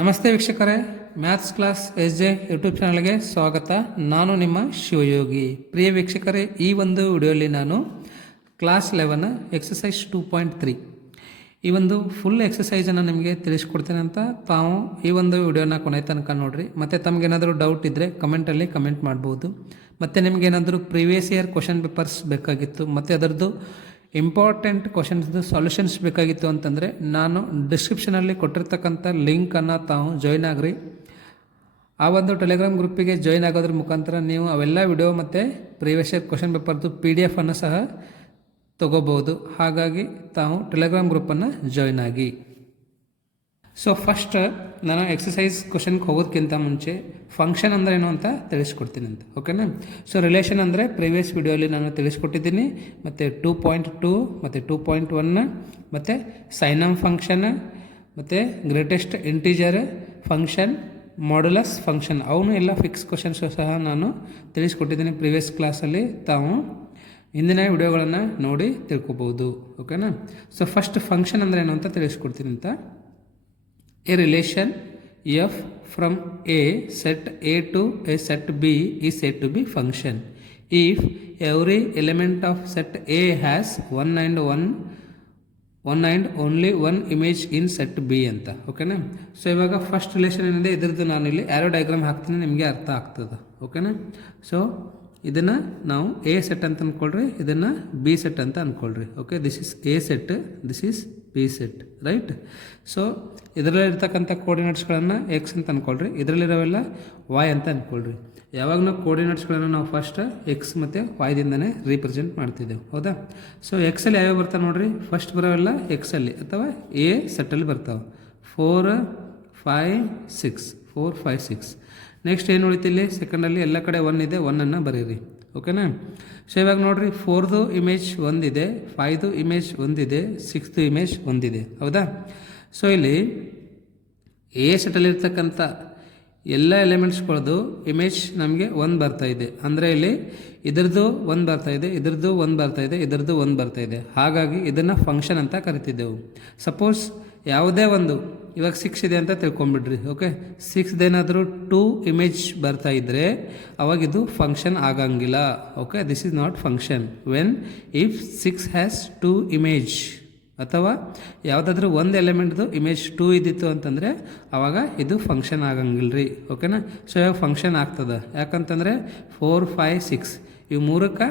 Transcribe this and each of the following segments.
ನಮಸ್ತೆ ವೀಕ್ಷಕರೇ, maths class S J YouTube ಚಾನಲ್ಗೆ ಸ್ವಾಗತ. ನಾನು ನಿಮ್ಮ ಶಿವಯೋಗಿ. ಪ್ರಿಯ ವೀಕ್ಷಕರೇ, ಈ ಒಂದು ವಿಡಿಯೋಲಿ ನಾನು ಕ್ಲಾಸ್ 11 ಎಕ್ಸಸೈಸ್ 2.3 ಈ ಒಂದು ಫುಲ್ ಎಕ್ಸಸೈಸನ್ನು ನಿಮಗೆ ತಿಳಿಸ್ಕೊಡ್ತೀನಿ ಅಂತ ತಾವು ಈ ಒಂದು ವಿಡಿಯೋನ ಕೊನೆ ತನಕ ನೋಡಿರಿ. ಮತ್ತು ತಮಗೇನಾದರೂ ಡೌಟ್ ಇದ್ದರೆ ಕಮೆಂಟಲ್ಲಿ ಕಮೆಂಟ್ ಮಾಡ್ಬೋದು. ಮತ್ತು ನಿಮಗೇನಾದರೂ ಪ್ರೀವಿಯಸ್ ಇಯರ್ ಕ್ವಶನ್ ಪೇಪರ್ಸ್ ಬೇಕಾಗಿತ್ತು ಮತ್ತು ಅದರದ್ದು ಇಂಪಾರ್ಟೆಂಟ್ ಕ್ವಶನ್ಸ್ದು ಸೊಲ್ಯೂಷನ್ಸ್ ಬೇಕಾಗಿತ್ತು ಅಂತಂದರೆ ನಾನು ಡಿಸ್ಕ್ರಿಪ್ಷನಲ್ಲಿ ಕೊಟ್ಟಿರ್ತಕ್ಕಂಥ ಲಿಂಕನ್ನು ತಾವು ಜಾಯ್ನ್ ಆಗ್ರಿ. ಆ ಒಂದು ಟೆಲಿಗ್ರಾಮ್ ಗ್ರೂಪಿಗೆ ಜಾಯ್ನ್ ಆಗೋದ್ರ ಮುಖಾಂತರ ನೀವು ಅವೆಲ್ಲ ವಿಡಿಯೋ ಮತ್ತು ಪ್ರೀವಿಯಸ್ ಇಯರ್ ಕ್ವಶನ್ ಪೇಪರ್ದು PDF ಅನ್ನು ಸಹ ತೊಗೋಬೋದು. ಹಾಗಾಗಿ ತಾವು ಟೆಲಿಗ್ರಾಮ್ ಗ್ರೂಪನ್ನು ಜಾಯ್ನ್ ಆಗಿ. ಸೊ ಫಸ್ಟ್ ನಾನು ಎಕ್ಸಸೈಸ್ ಕ್ವಶನ್ಗೆ ಹೋಗೋದಕ್ಕಿಂತ ಮುಂಚೆ ಫಂಕ್ಷನ್ ಅಂದರೆ ಏನು ಅಂತ ತಿಳಿಸ್ಕೊಡ್ತೀನಿ ಅಂತ, ಓಕೆನಾ. ಸೊ ರಿಲೇಷನ್ ಅಂದರೆ ಪ್ರೀವಿಯಸ್ ವಿಡಿಯೋಲಿ ನಾನು ತಿಳಿಸ್ಕೊಟ್ಟಿದ್ದೀನಿ. ಮತ್ತು 2.2 ಮತ್ತು 2.1 ಮತ್ತು ಸೈನಮ್ ಫಂಕ್ಷನ್ ಮತ್ತು greatest integer function, modulus function, ಅವನು ಎಲ್ಲ ಫಿಕ್ಸ್ ಕ್ವಶನ್ಸು ಸಹ ನಾನು ತಿಳಿಸ್ಕೊಟ್ಟಿದ್ದೀನಿ ಪ್ರೀವಿಯಸ್ ಕ್ಲಾಸಲ್ಲಿ. ತಾವು ಹಿಂದಿನ ವಿಡಿಯೋಗಳನ್ನು ನೋಡಿ ತಿಳ್ಕೊಬೋದು, ಓಕೆನಾ. ಸೊ ಫಸ್ಟ್ ಫಂಕ್ಷನ್ ಅಂದರೆ ಏನು ಅಂತ ತಿಳಿಸ್ಕೊಡ್ತೀನಿ ಅಂತ. A relation f from a set A to a set B is said to be function if every element of set A has one and only one image in set B ಅಂತ, ಓಕೆನಾ. So ಇವಾಗ first relation ಏನಿದೆ ಇದರದ್ದು ನಾನು ಇಲ್ಲಿ arrow diagram ಹಾಕ್ತೀನಿ, ನಿಮಗೆ ಅರ್ಥ ಆಗ್ತದೆ, ಓಕೆನಾ. ಸೊ ಇದನ್ನು ನಾವು ಎ ಸೆಟ್ ಅಂತ ಅಂದ್ಕೊಳ್ರಿ, ಇದನ್ನು ಬಿ ಸೆಟ್ ಅಂತ ಅಂದ್ಕೊಳ್ರಿ, okay. This is A set, this is B set, right. So ಇದರಲ್ಲಿರ್ತಕ್ಕಂಥ ಕೋರ್ಡಿನೇಟ್ಸ್ಗಳನ್ನು ಎಕ್ಸ್ ಅಂತ ಅಂದ್ಕೊಳ್ರಿ, ಇದರಲ್ಲಿರೋವೆಲ್ಲ ವಾಯ್ ಅಂತ ಅಂದ್ಕೊಳ್ರಿ. ಯಾವಾಗ ನಾವು ಕೋರ್ಡಿನೇಟ್ಸ್ಗಳನ್ನು ನಾವು ಫಸ್ಟ್ ಎಕ್ಸ್ ಮತ್ತು ವಾಯ್ದಿಂದನೇ ರೀಪ್ರೆಸೆಂಟ್ ಮಾಡ್ತಿದ್ದೆವು, ಹೌದಾ. ಸೊ ಎಕ್ಸಲ್ಲಿ ಯಾವ್ಯಾವ ಬರ್ತಾವೆ ನೋಡಿರಿ. ಫಸ್ಟ್ ಬರೋವೆಲ್ಲ ಎಕ್ಸಲ್ಲಿ ಅಥವಾ ಎ ಸೆಟ್ಟಲ್ಲಿ ಬರ್ತಾವೆ. 4, 5, 6, 4, 5, 6. ನೆಕ್ಸ್ಟ್ ಏನು ಉಳಿತಿಲ್ಲಿ ಸೆಕೆಂಡಲ್ಲಿ ಎಲ್ಲ ಕಡೆ 1 ಇದೆ, 1ಅನ್ನು ಬರೀರಿ, ಓಕೆನಾ. ಸೊ ಇವಾಗ ನೋಡಿರಿ, 4ದು ಇಮೇಜ್ ಒಂದಿದೆ, 5ದು ಇಮೇಜ್ ಒಂದಿದೆ, 6ದು ಇಮೇಜ್ ಒಂದಿದೆ, ಹೌದಾ. ಸೊ ಇಲ್ಲಿ ಎ ಸೆಟಲ್ಲಿರ್ತಕ್ಕಂಥ ಎಲ್ಲ ಎಲಿಮೆಂಟ್ಸ್ಗಳದ್ದು ಇಮೇಜ್ ನಮಗೆ 1 ಬರ್ತಾ ಇದೆ. ಅಂದರೆ ಇಲ್ಲಿ ಇದರದ್ದು 1 ಬರ್ತಾ ಇದೆ, ಇದರದ್ದು 1 ಬರ್ತಾ ಇದೆ, ಇದರದ್ದು 1 ಬರ್ತಾ ಇದೆ. ಹಾಗಾಗಿ ಇದನ್ನು ಫಂಕ್ಷನ್ ಅಂತ ಕರಿತಿದ್ದೆವು. ಸಪೋಸ್ ಯಾವುದೇ ಒಂದು ಇವಾಗ 6 ಇದೆ ಅಂತ ತಿಳ್ಕೊಂಬಿಡ್ರಿ, ಓಕೆ. 6ದೇನಾದರೂ 2 ಇಮೇಜ್ ಬರ್ತಾ ಇದ್ದರೆ ಅವಾಗ ಇದು ಫಂಕ್ಷನ್ ಆಗಂಗಿಲ್ಲ, okay. This is not function when if 6 has 2 image, ಅಥವಾ ಯಾವುದಾದ್ರೂ ಒಂದು ಎಲಿಮೆಂಟ್ದು ಇಮೇಜ್ 2 ಇದ್ದಿತ್ತು ಅಂತಂದರೆ ಆವಾಗ ಇದು ಫಂಕ್ಷನ್ ಆಗಂಗಿಲ್ಲ ರೀ, ಓಕೆನಾ. ಸೊ ಇವಾಗ ಫಂಕ್ಷನ್ ಆಗ್ತದೆ, ಯಾಕಂತಂದರೆ 4, 5, 6 ಇವು ಮೂರಕ್ಕೆ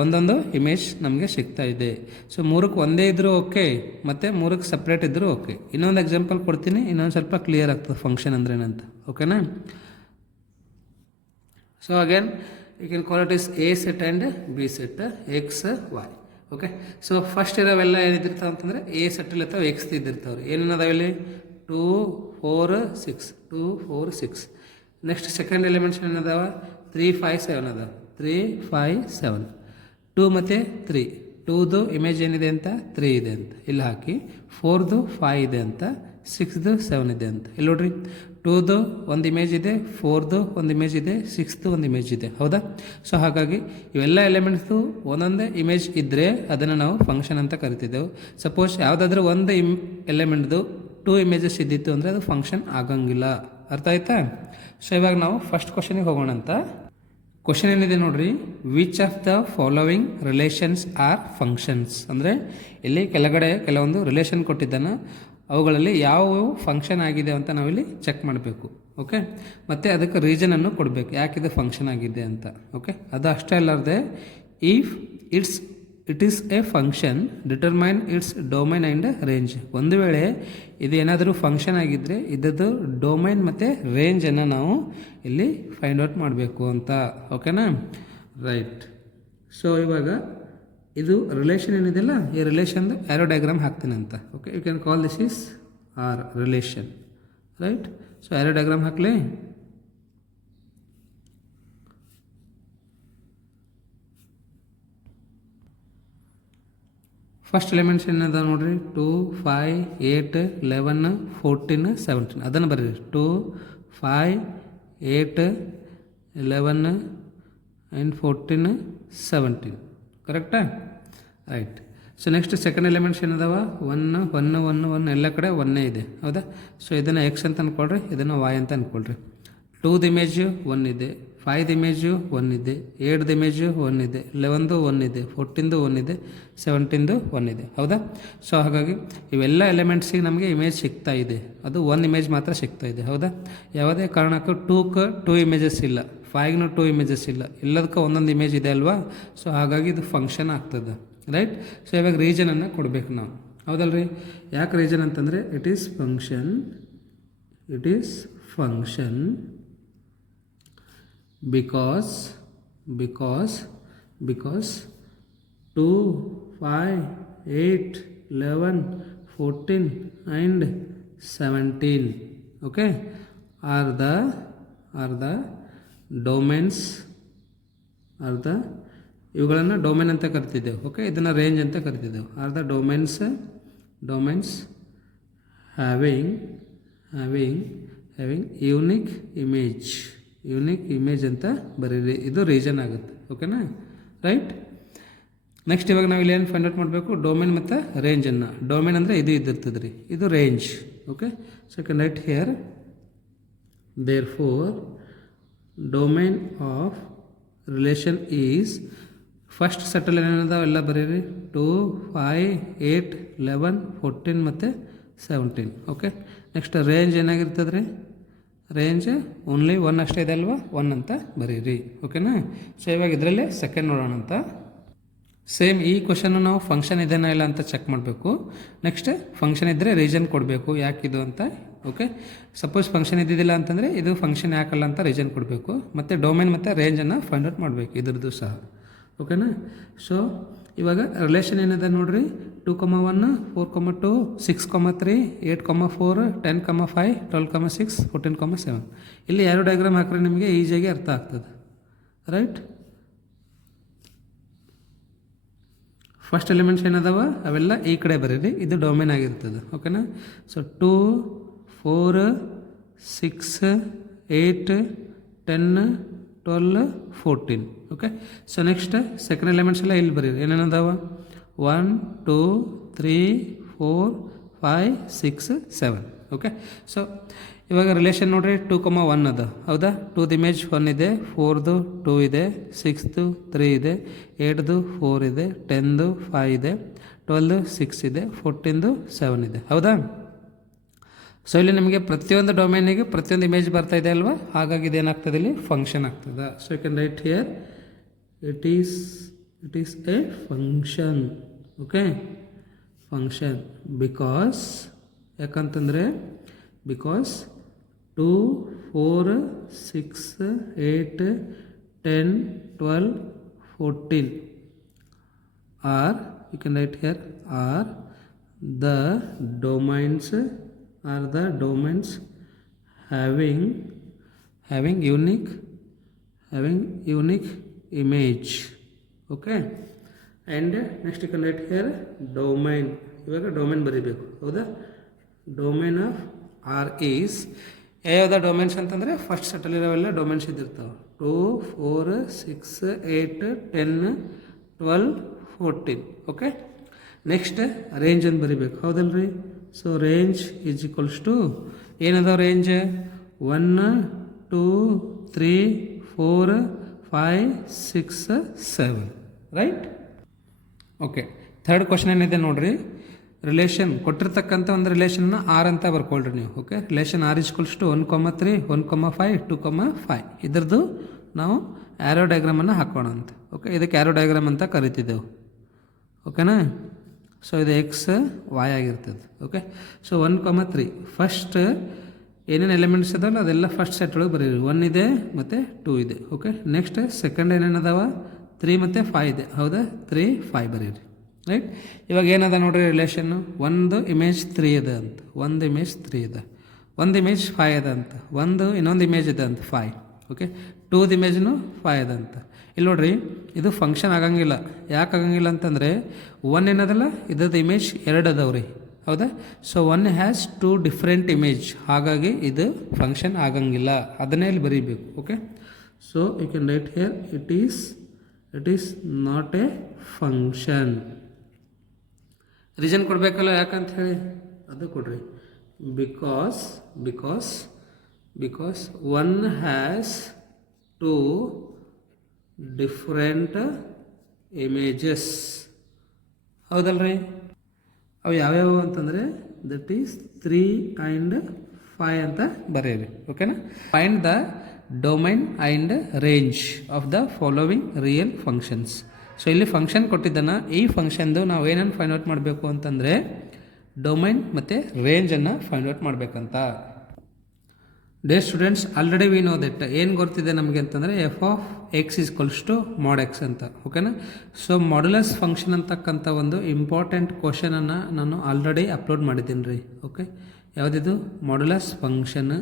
ಒಂದೊಂದು ಇಮೇಜ್ ನಮಗೆ ಸಿಗ್ತಾ ಇದೆ. ಸೊ ಮೂರಕ್ಕೆ ಒಂದೇ ಇದ್ದರೂ ಓಕೆ, ಮತ್ತು ಮೂರಕ್ಕೆ ಸಪ್ರೇಟ್ ಇದ್ದರೂ ಓಕೆ. ಇನ್ನೊಂದು ಎಕ್ಸಾಂಪಲ್ ಕೊಡ್ತೀನಿ, ಇನ್ನೊಂದು ಸ್ವಲ್ಪ ಕ್ಲಿಯರ್ ಆಗ್ತದೆ ಫಂಕ್ಷನ್ ಅಂದ್ರೆ ಏನಂತ, ಓಕೆನಾ. So again you can call it is A set and B set, X Y, okay. So first ಇರೋವೆಲ್ಲ ಏನಿದ್ದಿರ್ತಾವೆ ಅಂತಂದರೆ ಎ ಸೆಟ್ಟಲ್ಲಿ ಇರ್ತಾವೆ, ಎಕ್ಸ್ ಇದ್ದಿರ್ತಾವ್ರಿ. ಏನೇನದಾವೆ ಇಲ್ಲಿ 2, 4, 6, 2, 4, 6. ನೆಕ್ಸ್ಟ್ ಸೆಕೆಂಡ್ ಎಲಿಮೆಂಟ್ಸ್ ಏನದಾವ 3, 5, 7 ಅದಾವೆ, 3, 5, 7. 2 ಮತ್ತು 3, 2ದು ಇಮೇಜ್ ಏನಿದೆ ಅಂತ 3 ಇದೆ ಅಂತ ಇಲ್ಲಿ ಹಾಕಿ, 4ದು 5 ಇದೆ ಅಂತ, 6ದು 7 ಇದೆ ಅಂತ ಇಲ್ಲಿ ನೋಡ್ರಿ. 2ದು ಒಂದು ಇಮೇಜ್ ಇದೆ, 4ದು ಒಂದು ಇಮೇಜ್ ಇದೆ, 6ದು ಒಂದು ಇಮೇಜ್ ಇದೆ, ಹೌದಾ. ಸೊ ಹಾಗಾಗಿ ಇವೆಲ್ಲ ಎಲಿಮೆಂಟ್ಸ್ದು ಒಂದೊಂದೇ ಇಮೇಜ್ ಇದ್ದರೆ ಅದನ್ನು ನಾವು ಫಂಕ್ಷನ್ ಅಂತ ಕರಿತಿದ್ದೆವು. ಸಪೋಸ್ ಯಾವುದಾದ್ರೂ ಒಂದು ಎಲಿಮೆಂಟ್ದು 2 ಇಮೇಜಸ್ ಇದ್ದಿತ್ತು ಅಂದರೆ ಅದು ಫಂಕ್ಷನ್ ಆಗಂಗಿಲ್ಲ, ಅರ್ಥ ಆಯ್ತಾ. ಸೊ ಇವಾಗ ನಾವು ಫಸ್ಟ್ ಕ್ವಶನಿಗೆ ಹೋಗೋಣ ಅಂತ. ಕ್ವಶನ್ ಏನಿದೆ ನೋಡ್ರಿ, which of the following relations are functions, ಅಂದರೆ ಇಲ್ಲಿ ಕೆಳಗಡೆ ಕೆಲವೊಂದು ರಿಲೇಷನ್ ಕೊಟ್ಟಿದ್ದಾನೆ, ಅವುಗಳಲ್ಲಿ ಯಾವುವು ಫಂಕ್ಷನ್ ಆಗಿದೆ ಅಂತ ನಾವಿಲ್ಲಿ ಚೆಕ್ ಮಾಡಬೇಕು, ಓಕೆ. ಮತ್ತು ಅದಕ್ಕೆ ರೀಸನನ್ನು ಕೊಡಬೇಕು, ಯಾಕಿದು ಫಂಕ್ಷನ್ ಆಗಿದೆ ಅಂತ, ಓಕೆ. ಅದು ಅಷ್ಟೇ ಅಲ್ಲದೆ if it is a function determine it's domain and range. ಒಂದು ವೇಳೆ ಇದು ಏನಾದರೂ ಫಂಕ್ಷನ್ ಆಗಿದ್ದರೆ ಇದರದ್ದು ಡೊಮೈನ್ ಮತ್ತು ರೇಂಜನ್ನು ನಾವು ಇಲ್ಲಿ ಫೈಂಡ್ ಔಟ್ ಮಾಡಬೇಕು ಅಂತ, ಓಕೆನಾ, ರೈಟ್. ಸೊ ಇವಾಗ ಇದು ರಿಲೇಷನ್ ಏನಿದೆಯಲ್ಲ, ಈ ರಿಲೇಷನ್ದು ಆ್ಯರೋ ಡಯಾಗ್ರಾಮ್ ಹಾಕ್ತೀನಿ ಅಂತ, okay. You can call this is R relation, right. So arrow diagram ಹಾಕಲಿ. ಫಸ್ಟ್ ಎಲಿಮೆಂಟ್ಸ್ ಏನದ ನೋಡ್ರಿ, 2, 5, 8, 11, 14, 17 ಅದನ್ನು ಬರೀರಿ. 2, 5, 8, 11 ಆ್ಯಂಡ್ 14, 17 ಕರೆಕ್ಟಾ, right. So next second elements ಏನದಾವ 1 1 1 1 ಎಲ್ಲ ಕಡೆ 1 ಇದೆ ಹೌದಾ. ಸೊ ಇದನ್ನು ಎಕ್ಸ್ ಅಂತ ಅಂದ್ಕೊಳ್ರಿ, ಇದನ್ನು ವೈ ಅಂತ ಅಂದ್ಕೊಳ್ರಿ. 2ದ ಇಮೇಜು 1 ಇದೆ, 5ದ ಇಮೇಜು 1 ಇದೆ, 8ದ ಇಮೇಜು 1 ಇದೆ, 11ದು 1 ಇದೆ, 14ದು 1 ಇದೆ, 17ದು 1 ಇದೆ ಹೌದಾ. ಸೊ ಹಾಗಾಗಿ ಇವೆಲ್ಲ ಎಲಿಮೆಂಟ್ಸಿಗೆ ನಮಗೆ ಇಮೇಜ್ ಸಿಗ್ತಾ ಇದೆ, ಅದು 1 ಇಮೇಜ್ ಮಾತ್ರ ಸಿಗ್ತಾ ಇದೆ ಹೌದಾ. ಯಾವುದೇ ಕಾರಣಕ್ಕೂ 2 ಇಮೇಜಸ್ ಇಲ್ಲ, 5ಗೂ 2 ಇಮೇಜಸ್ ಇಲ್ಲ, ಎಲ್ಲದಕ್ಕೂ ಒಂದೊಂದು ಇಮೇಜ್ ಇದೆ ಅಲ್ವಾ. ಸೊ ಹಾಗಾಗಿ ಇದು ಫಂಕ್ಷನ್ ಆಗ್ತದೆ ರೈಟ್. ಸೊ ಇವಾಗ ರೀಜನನ್ನು ಕೊಡಬೇಕು ನಾವು ಹೌದಲ್ರಿ. ಯಾಕೆ ರೀಜನ್ ಅಂತಂದರೆ it is function because 2 5 8 11 14 and 17 okay are the domains ಇವುಗಳನ್ನು ಡೊಮೇನ್ ಅಂತ ಕರಿತಿದ್ದೆವು ಓಕೆ. ಇದನ್ನು ರೇಂಜ್ ಅಂತ ಕರಿತಿದ್ದೆವು. Are the domains having unique image ಅಂತ ಬರೀರಿ, ಇದು ರೀಜನ್ ಆಗುತ್ತೆ ಓಕೆನಾ ರೈಟ್. ನೆಕ್ಸ್ಟ್ ಇವಾಗ ನಾವು ಇಲ್ಲಿ ಏನು ಫೈಂಡ್ ಔಟ್ ಮಾಡಬೇಕು, ಡೊಮೇನ್ ಮತ್ತು ರೇಂಜನ್ನು. ಡೊಮೇನ್ ಅಂದರೆ ಇದು ಇದಿರ್ತದೆ ರೀ, ಇದು range okay. So you can write here therefore domain of relation is first ಸೆಟ್ಟಲ್ಲಿ ಏನೇನದಾವ ಎಲ್ಲ ಬರೀರಿ 2 5 8 11 14 ಮತ್ತು 17 ಓಕೆ. ನೆಕ್ಸ್ಟ್ ರೇಂಜ್ ಏನಾಗಿರ್ತದೆ ರೀ, ರೇಂಜ್ ಓನ್ಲಿ 1 ಅಷ್ಟೇ ಇದೆ ಅಲ್ವಾ, 1 ಅಂತ ಬರೀರಿ ಓಕೆನಾ. ಸೊ ಇವಾಗ ಇದರಲ್ಲೇ ಸೆಕೆಂಡ್ ನೋಡೋಣ ಅಂತ. ಸೇಮ್ ಈ ಕ್ವಶನ್ನು ನಾವು ಫಂಕ್ಷನ್ ಇದೆನಾ ಇಲ್ಲ ಅಂತ ಚೆಕ್ ಮಾಡಬೇಕು. ನೆಕ್ಸ್ಟ್ ಫಂಕ್ಷನ್ ಇದ್ದರೆ ರೀಸನ್ ಕೊಡಬೇಕು ಯಾಕಿದು ಅಂತ ಓಕೆ. ಸಪೋಸ್ ಫಂಕ್ಷನ್ ಇದ್ದಿದ್ದಿಲ್ಲ ಅಂತಂದರೆ ಇದು ಫಂಕ್ಷನ್ ಯಾಕಲ್ಲ ಅಂತ ರೀಸನ್ ಕೊಡಬೇಕು. ಮತ್ತು ಡೊಮೇನ್ ಮತ್ತು ರೇಂಜನ್ನು ಫೈಂಡ್ ಔಟ್ ಮಾಡಬೇಕು ಇದ್ರದ್ದು ಸಹ ಓಕೆನಾ. ಸೊ ಇವಾಗ ರಿಲೇಷನ್ ಏನಿದೆ ನೋಡಿರಿ, 2, 1 4, 2 6, 3 8, 4 10, 5 12, 6 14, 7 ಇಲ್ಲಿ ಯಾರು ಡಯಾಗ್ರಾಮ್ ಹಾಕಿದ್ರೆ ನಿಮಗೆ ಈಸಿಯಾಗಿ ಅರ್ಥ ಆಗ್ತದೆ ರೈಟ್. ಫಸ್ಟ್ ಎಲಿಮೆಂಟ್ಸ್ ಏನದಾವ ಅವೆಲ್ಲ ಈ ಕಡೆ ಬರೀರಿ, ಇದು ಡೊಮೇನ್ ಆಗಿರ್ತದೆ ಓಕೆನಾ. So 2 4 6 8 10 12 14 okay. So next second elements ಎಲ್ಲ ಇಲ್ಲಿ ಬರೀರಿ, ಏನೇನದಾವ 1 2 3 4 5 6 7 ಓಕೆ. ಸೊ ಇವಾಗ ರಿಲೇಷನ್ ನೋಡಿರಿ 2, 1 ಅದ ಹೌದಾ. 2ದ ಇಮೇಜ್ 1 ಇದೆ, 4ದು 2 ಇದೆ, 6ದು 3 ಇದೆ, 8ದು 4 ಇದೆ, 10ದು 5 ಇದೆ, 12ದು 6 ಇದೆ, 14ದು 7 ಇದೆ ಹೌದಾ. ಸೊ ಇಲ್ಲಿ ನಿಮಗೆ ಪ್ರತಿಯೊಂದು ಡೊಮೇನಿಗೆ ಪ್ರತಿಯೊಂದು ಇಮೇಜ್ ಬರ್ತಾ ಇದೆ ಅಲ್ವಾ, ಹಾಗಾಗಿ ಇದೇನಾಗ್ತದೆ ಇಲ್ಲಿ ಫಂಕ್ಷನ್ ಆಗ್ತದೆ. So you can write here it is a function okay. Function because ಯಾಕಂತಂದರೆ because 2 4 6 8 10 12 14 are you can write here are the domains having unique image okay. and next you can write here domain. ಇವಾಗ domain ಬರೀಬೇಕು ಹೌದಾ. Domain of R is ಯಾವ್ದು domains ಅಂತಂದರೆ ಫಸ್ಟ್ ಸೆಟ್ಟಲ್ಲಿರೋವೆಲ್ಲ domains ಇದ್ದಿರ್ತಾವೆ 2 4 6 8 10 12 14 okay. Next range ಅಂತ ಬರೀಬೇಕು ಹೌದಲ್ರಿ. So range is equals to ಏನದ range 1 2 3 4 5 6 7 right okay. Third question ಏನಿದೆ ನೋಡ್ರಿ, ರಿಲೇಷನ್ ಕೊಟ್ಟಿರ್ತಕ್ಕಂಥ ಒಂದು ರಿಲೇಷನ್ನ ಆರ್ ಅಂತ ಬರ್ಕೊಳ್ರಿ ನೀವು okay. Relation R equals to 1, 3 1, 5 2, 5 ಇದ್ರದ್ದು ನಾವು ಆ್ಯರೋ ಡಯಾಗ್ರಾಮನ್ನು ಹಾಕೋಣ ಅಂತ ಓಕೆ. ಇದಕ್ಕೆ ಆ್ಯರೋ ಡಯಾಗ್ರಾಮ್ ಅಂತ ಕರಿತಿದ್ದೆವು ಓಕೆನಾ. ಸೊ ಇದು ಎಕ್ಸ್ ವೈ ಆಗಿರ್ತದೆ ಓಕೆ. ಸೊ 1, 3 ಫಸ್ಟ್ ಏನೇನು ಎಲಿಮೆಂಟ್ಸ್ ಇದಾವಲ್ಲ ಅದೆಲ್ಲ ಫಸ್ಟ್ ಸೆಟ್ ಒಳಗೆ ಬರೀರಿ. 1 ಇದೆ ಮತ್ತು 2 ಇದೆ ಓಕೆ. ನೆಕ್ಸ್ಟ್ ಸೆಕೆಂಡ್ ಏನೇನದಾವ 3 ಮತ್ತು 5 ಇದೆ ಹೌದಾ. 3 5 ಬರೀರಿ ರೈಟ್. ಇವಾಗ ಏನದ ನೋಡ್ರಿ ರಿಲೇಷನ್ನು, ಒಂದು ಇಮೇಜ್ 3 ಇದೆ ಅಂತ, ಒಂದು ಇಮೇಜ್ 3 ಇದೆ, ಒಂದು ಇಮೇಜ್ 5 ಇದೆ ಅಂತ, ಇನ್ನೊಂದು ಇಮೇಜ್ ಇದೆ ಅಂತ 5 ಓಕೆ. 2ದ ಇಮೇಜ್ನು 5 ಇದೆ ಅಂತ. ಇಲ್ಲಿ ನೋಡ್ರಿ ಇದು ಫಂಕ್ಷನ್ ಆಗಂಗಿಲ್ಲ. ಯಾಕೆ ಆಗಂಗಿಲ್ಲ ಅಂತಂದರೆ 1 ಏನದಲ್ಲ ಇದ್ರದ್ದು ಇಮೇಜ್ 2 ಅದಾವ್ರಿ ಹೌದಾ. ಸೊ 1 ಹ್ಯಾಸ್ 2 ಡಿಫ್ರೆಂಟ್ ಇಮೇಜ್, ಹಾಗಾಗಿ ಇದು ಫಂಕ್ಷನ್ ಆಗಂಗಿಲ್ಲ, ಅದನ್ನೇ ಇಲ್ಲಿ ಬರೀಬೇಕು okay. So you can write here it is not a function reason ಕೊಡಬೇಕಲ್ಲ ಯಾಕಂತ ಹೇಳಿ ಅದು ಕೊಡ್ರಿ. Because one has two different images. ಹೌದಲ್ರಿ? ಅವು ಯಾವ್ಯಾವು ಅಂತಂದರೆ ದಟ್ ಈಸ್ 3 and 5 ಅಂತ ಬರೆಯಿರಿ. ಓಕೆನಾ? Find the domain and range of the following real functions. So ಇಲ್ಲಿ ಫಂಕ್ಷನ್ ಕೊಟ್ಟಿದ್ದಾನ, ಈ ಫಂಕ್ಷನ್ದು ನಾವು ಏನನ್ನು ಫೈಂಡ್ ಔಟ್ ಮಾಡಬೇಕು ಅಂತಂದರೆ ಡೊಮೈನ್ ಮತ್ತು ರೇಂಜನ್ನು ಫೈಂಡ್ ಔಟ್ ಮಾಡಬೇಕಂತ. Day students, already we know that ಏನು ಗೊತ್ತಿದೆ ನಮಗೆ ಅಂತಂದರೆ f(x) = mod x ಅಂತ. ಓಕೆನಾ? ಸೊ ಮಾಡ್ಯುಲಸ್ ಫಂಕ್ಷನ್ ಅಂತಕ್ಕಂಥ ಒಂದು ಇಂಪಾರ್ಟೆಂಟ್ ಕ್ವಶನನ್ನು ನಾನು ಆಲ್ರೆಡಿ ಅಪ್ಲೋಡ್ ಮಾಡಿದ್ದೀನಿ ರೀ. ಓಕೆ, ಯಾವುದಿದು? ಮಾಡ್ಯುಲಸ್ ಫಂಕ್ಷನ್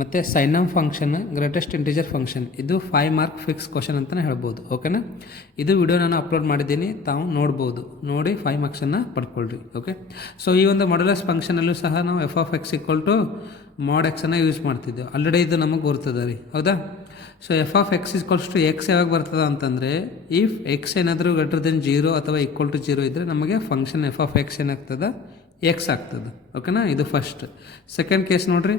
ಮತ್ತು ಸೈನಮ್ ಫಂಕ್ಷನ್, ಗ್ರೇಟೆಸ್ಟ್ ಇಂಟಿಜರ್ ಫಂಕ್ಷನ್. ಇದು 5 ಮಾರ್ಕ್ ಫಿಕ್ಸ್ ಕ್ವಶನ್ ಅಂತಲೇ ಹೇಳ್ಬೋದು. ಓಕೆನಾ? ಇದು ವಿಡಿಯೋ ನಾನು ಅಪ್ಲೋಡ್ ಮಾಡಿದ್ದೀನಿ, ತಾವು ನೋಡ್ಬೋದು. ನೋಡಿ 5 ಮಾರ್ಕ್ಸನ್ನು ಪಡ್ಕೊಳ್ರಿ. ಓಕೆ, ಸೊ ಈ ಒಂದು ಮಾಡ್ಯುಲಸ್ ಫಂಕ್ಷನಲ್ಲೂ ಸಹ ನಾವು f(x) = mod x ಅನ್ನು ಯೂಸ್ ಮಾಡ್ತಿದ್ದೆವು. ಆಲ್ರೆಡಿ ಇದು ನಮಗೆ ಗೊತ್ತದೆ ರೀ. ಹೌದಾ? ಸೊ f(x) = x ಯಾವಾಗ ಬರ್ತದೆ ಅಂತಂದರೆ ಇಫ್ x ಏನಾದರೂ >0 ಅಥವಾ =0 ಇದ್ದರೆ ನಮಗೆ ಫಂಕ್ಷನ್ f(x) ಏನಾಗ್ತದೆ? x ಆಗ್ತದೆ. ಓಕೆನಾ? ಇದು ಫಸ್ಟ್. ಸೆಕೆಂಡ್ ಕೇಸ್ ನೋಡಿರಿ,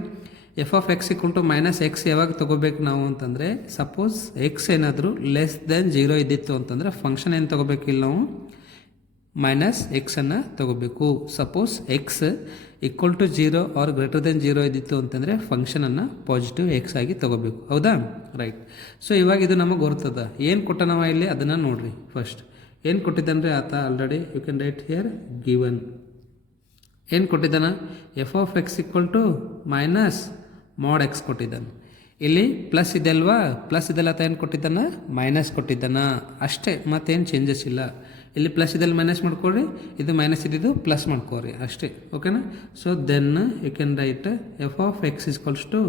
f(x) = -x ಯಾವಾಗ ತೊಗೋಬೇಕು ನಾವು ಅಂತಂದರೆ ಸಪೋಸ್ x ಏನಾದರೂ <0 ಇದ್ದಿತ್ತು ಅಂತಂದರೆ ಫಂಕ್ಷನ್ ಏನು ತೊಗೋಬೇಕಿಲ್ಲ ನಾವು -x ಅನ್ನು ತೊಗೋಬೇಕು. ಸಪೋಸ್ x =0 ಆರ್ >0 ಇದ್ದಿತ್ತು ಅಂತಂದರೆ ಫಂಕ್ಷನನ್ನು ಪಾಸಿಟಿವ್ x ಆಗಿ ತೊಗೋಬೇಕು. ಹೌದಾ? ರೈಟ್. ಸೊ ಇವಾಗ ಇದು ನಮಗೆ ಗೊತ್ತದ. ಏನು ಕೊಟ್ಟ ನಾವು ಇಲ್ಲಿ ಅದನ್ನು ನೋಡಿರಿ. ಫಸ್ಟ್ ಏನು ಕೊಟ್ಟಿದ್ದಾನೆ ರೀ ಆತ? Already you can write here given. ಏನು ಕೊಟ್ಟಿದ್ದಾನೆ? f(x) = mod x ಕೊಟ್ಟಿದ್ದಾನೆ. ಇಲ್ಲಿ ಪ್ಲಸ್ ಇದೆ ಅಲ್ವಾ? ಪ್ಲಸ್ ಇದೆಲ್ಲ ಆತ ಏನು ಕೊಟ್ಟಿದ್ದಾನೆ? ಮೈನಸ್ ಕೊಟ್ಟಿದ್ದಾನೆ. ಅಷ್ಟೇ, ಮತ್ತೇನು ಚೇಂಜಸ್ ಇಲ್ಲ. ಇಲ್ಲಿ ಪ್ಲಸ್ ಇದೆಲ್ಲ ಮೈನಸ್ ಮಾಡ್ಕೊಳ್ರಿ, ಇದು ಮೈನಸ್ ಇದ್ದಿದ್ದು ಪ್ಲಸ್ ಮಾಡ್ಕೋರಿ ಅಷ್ಟೇ. ಓಕೆನಾ? So then you can write f(x) =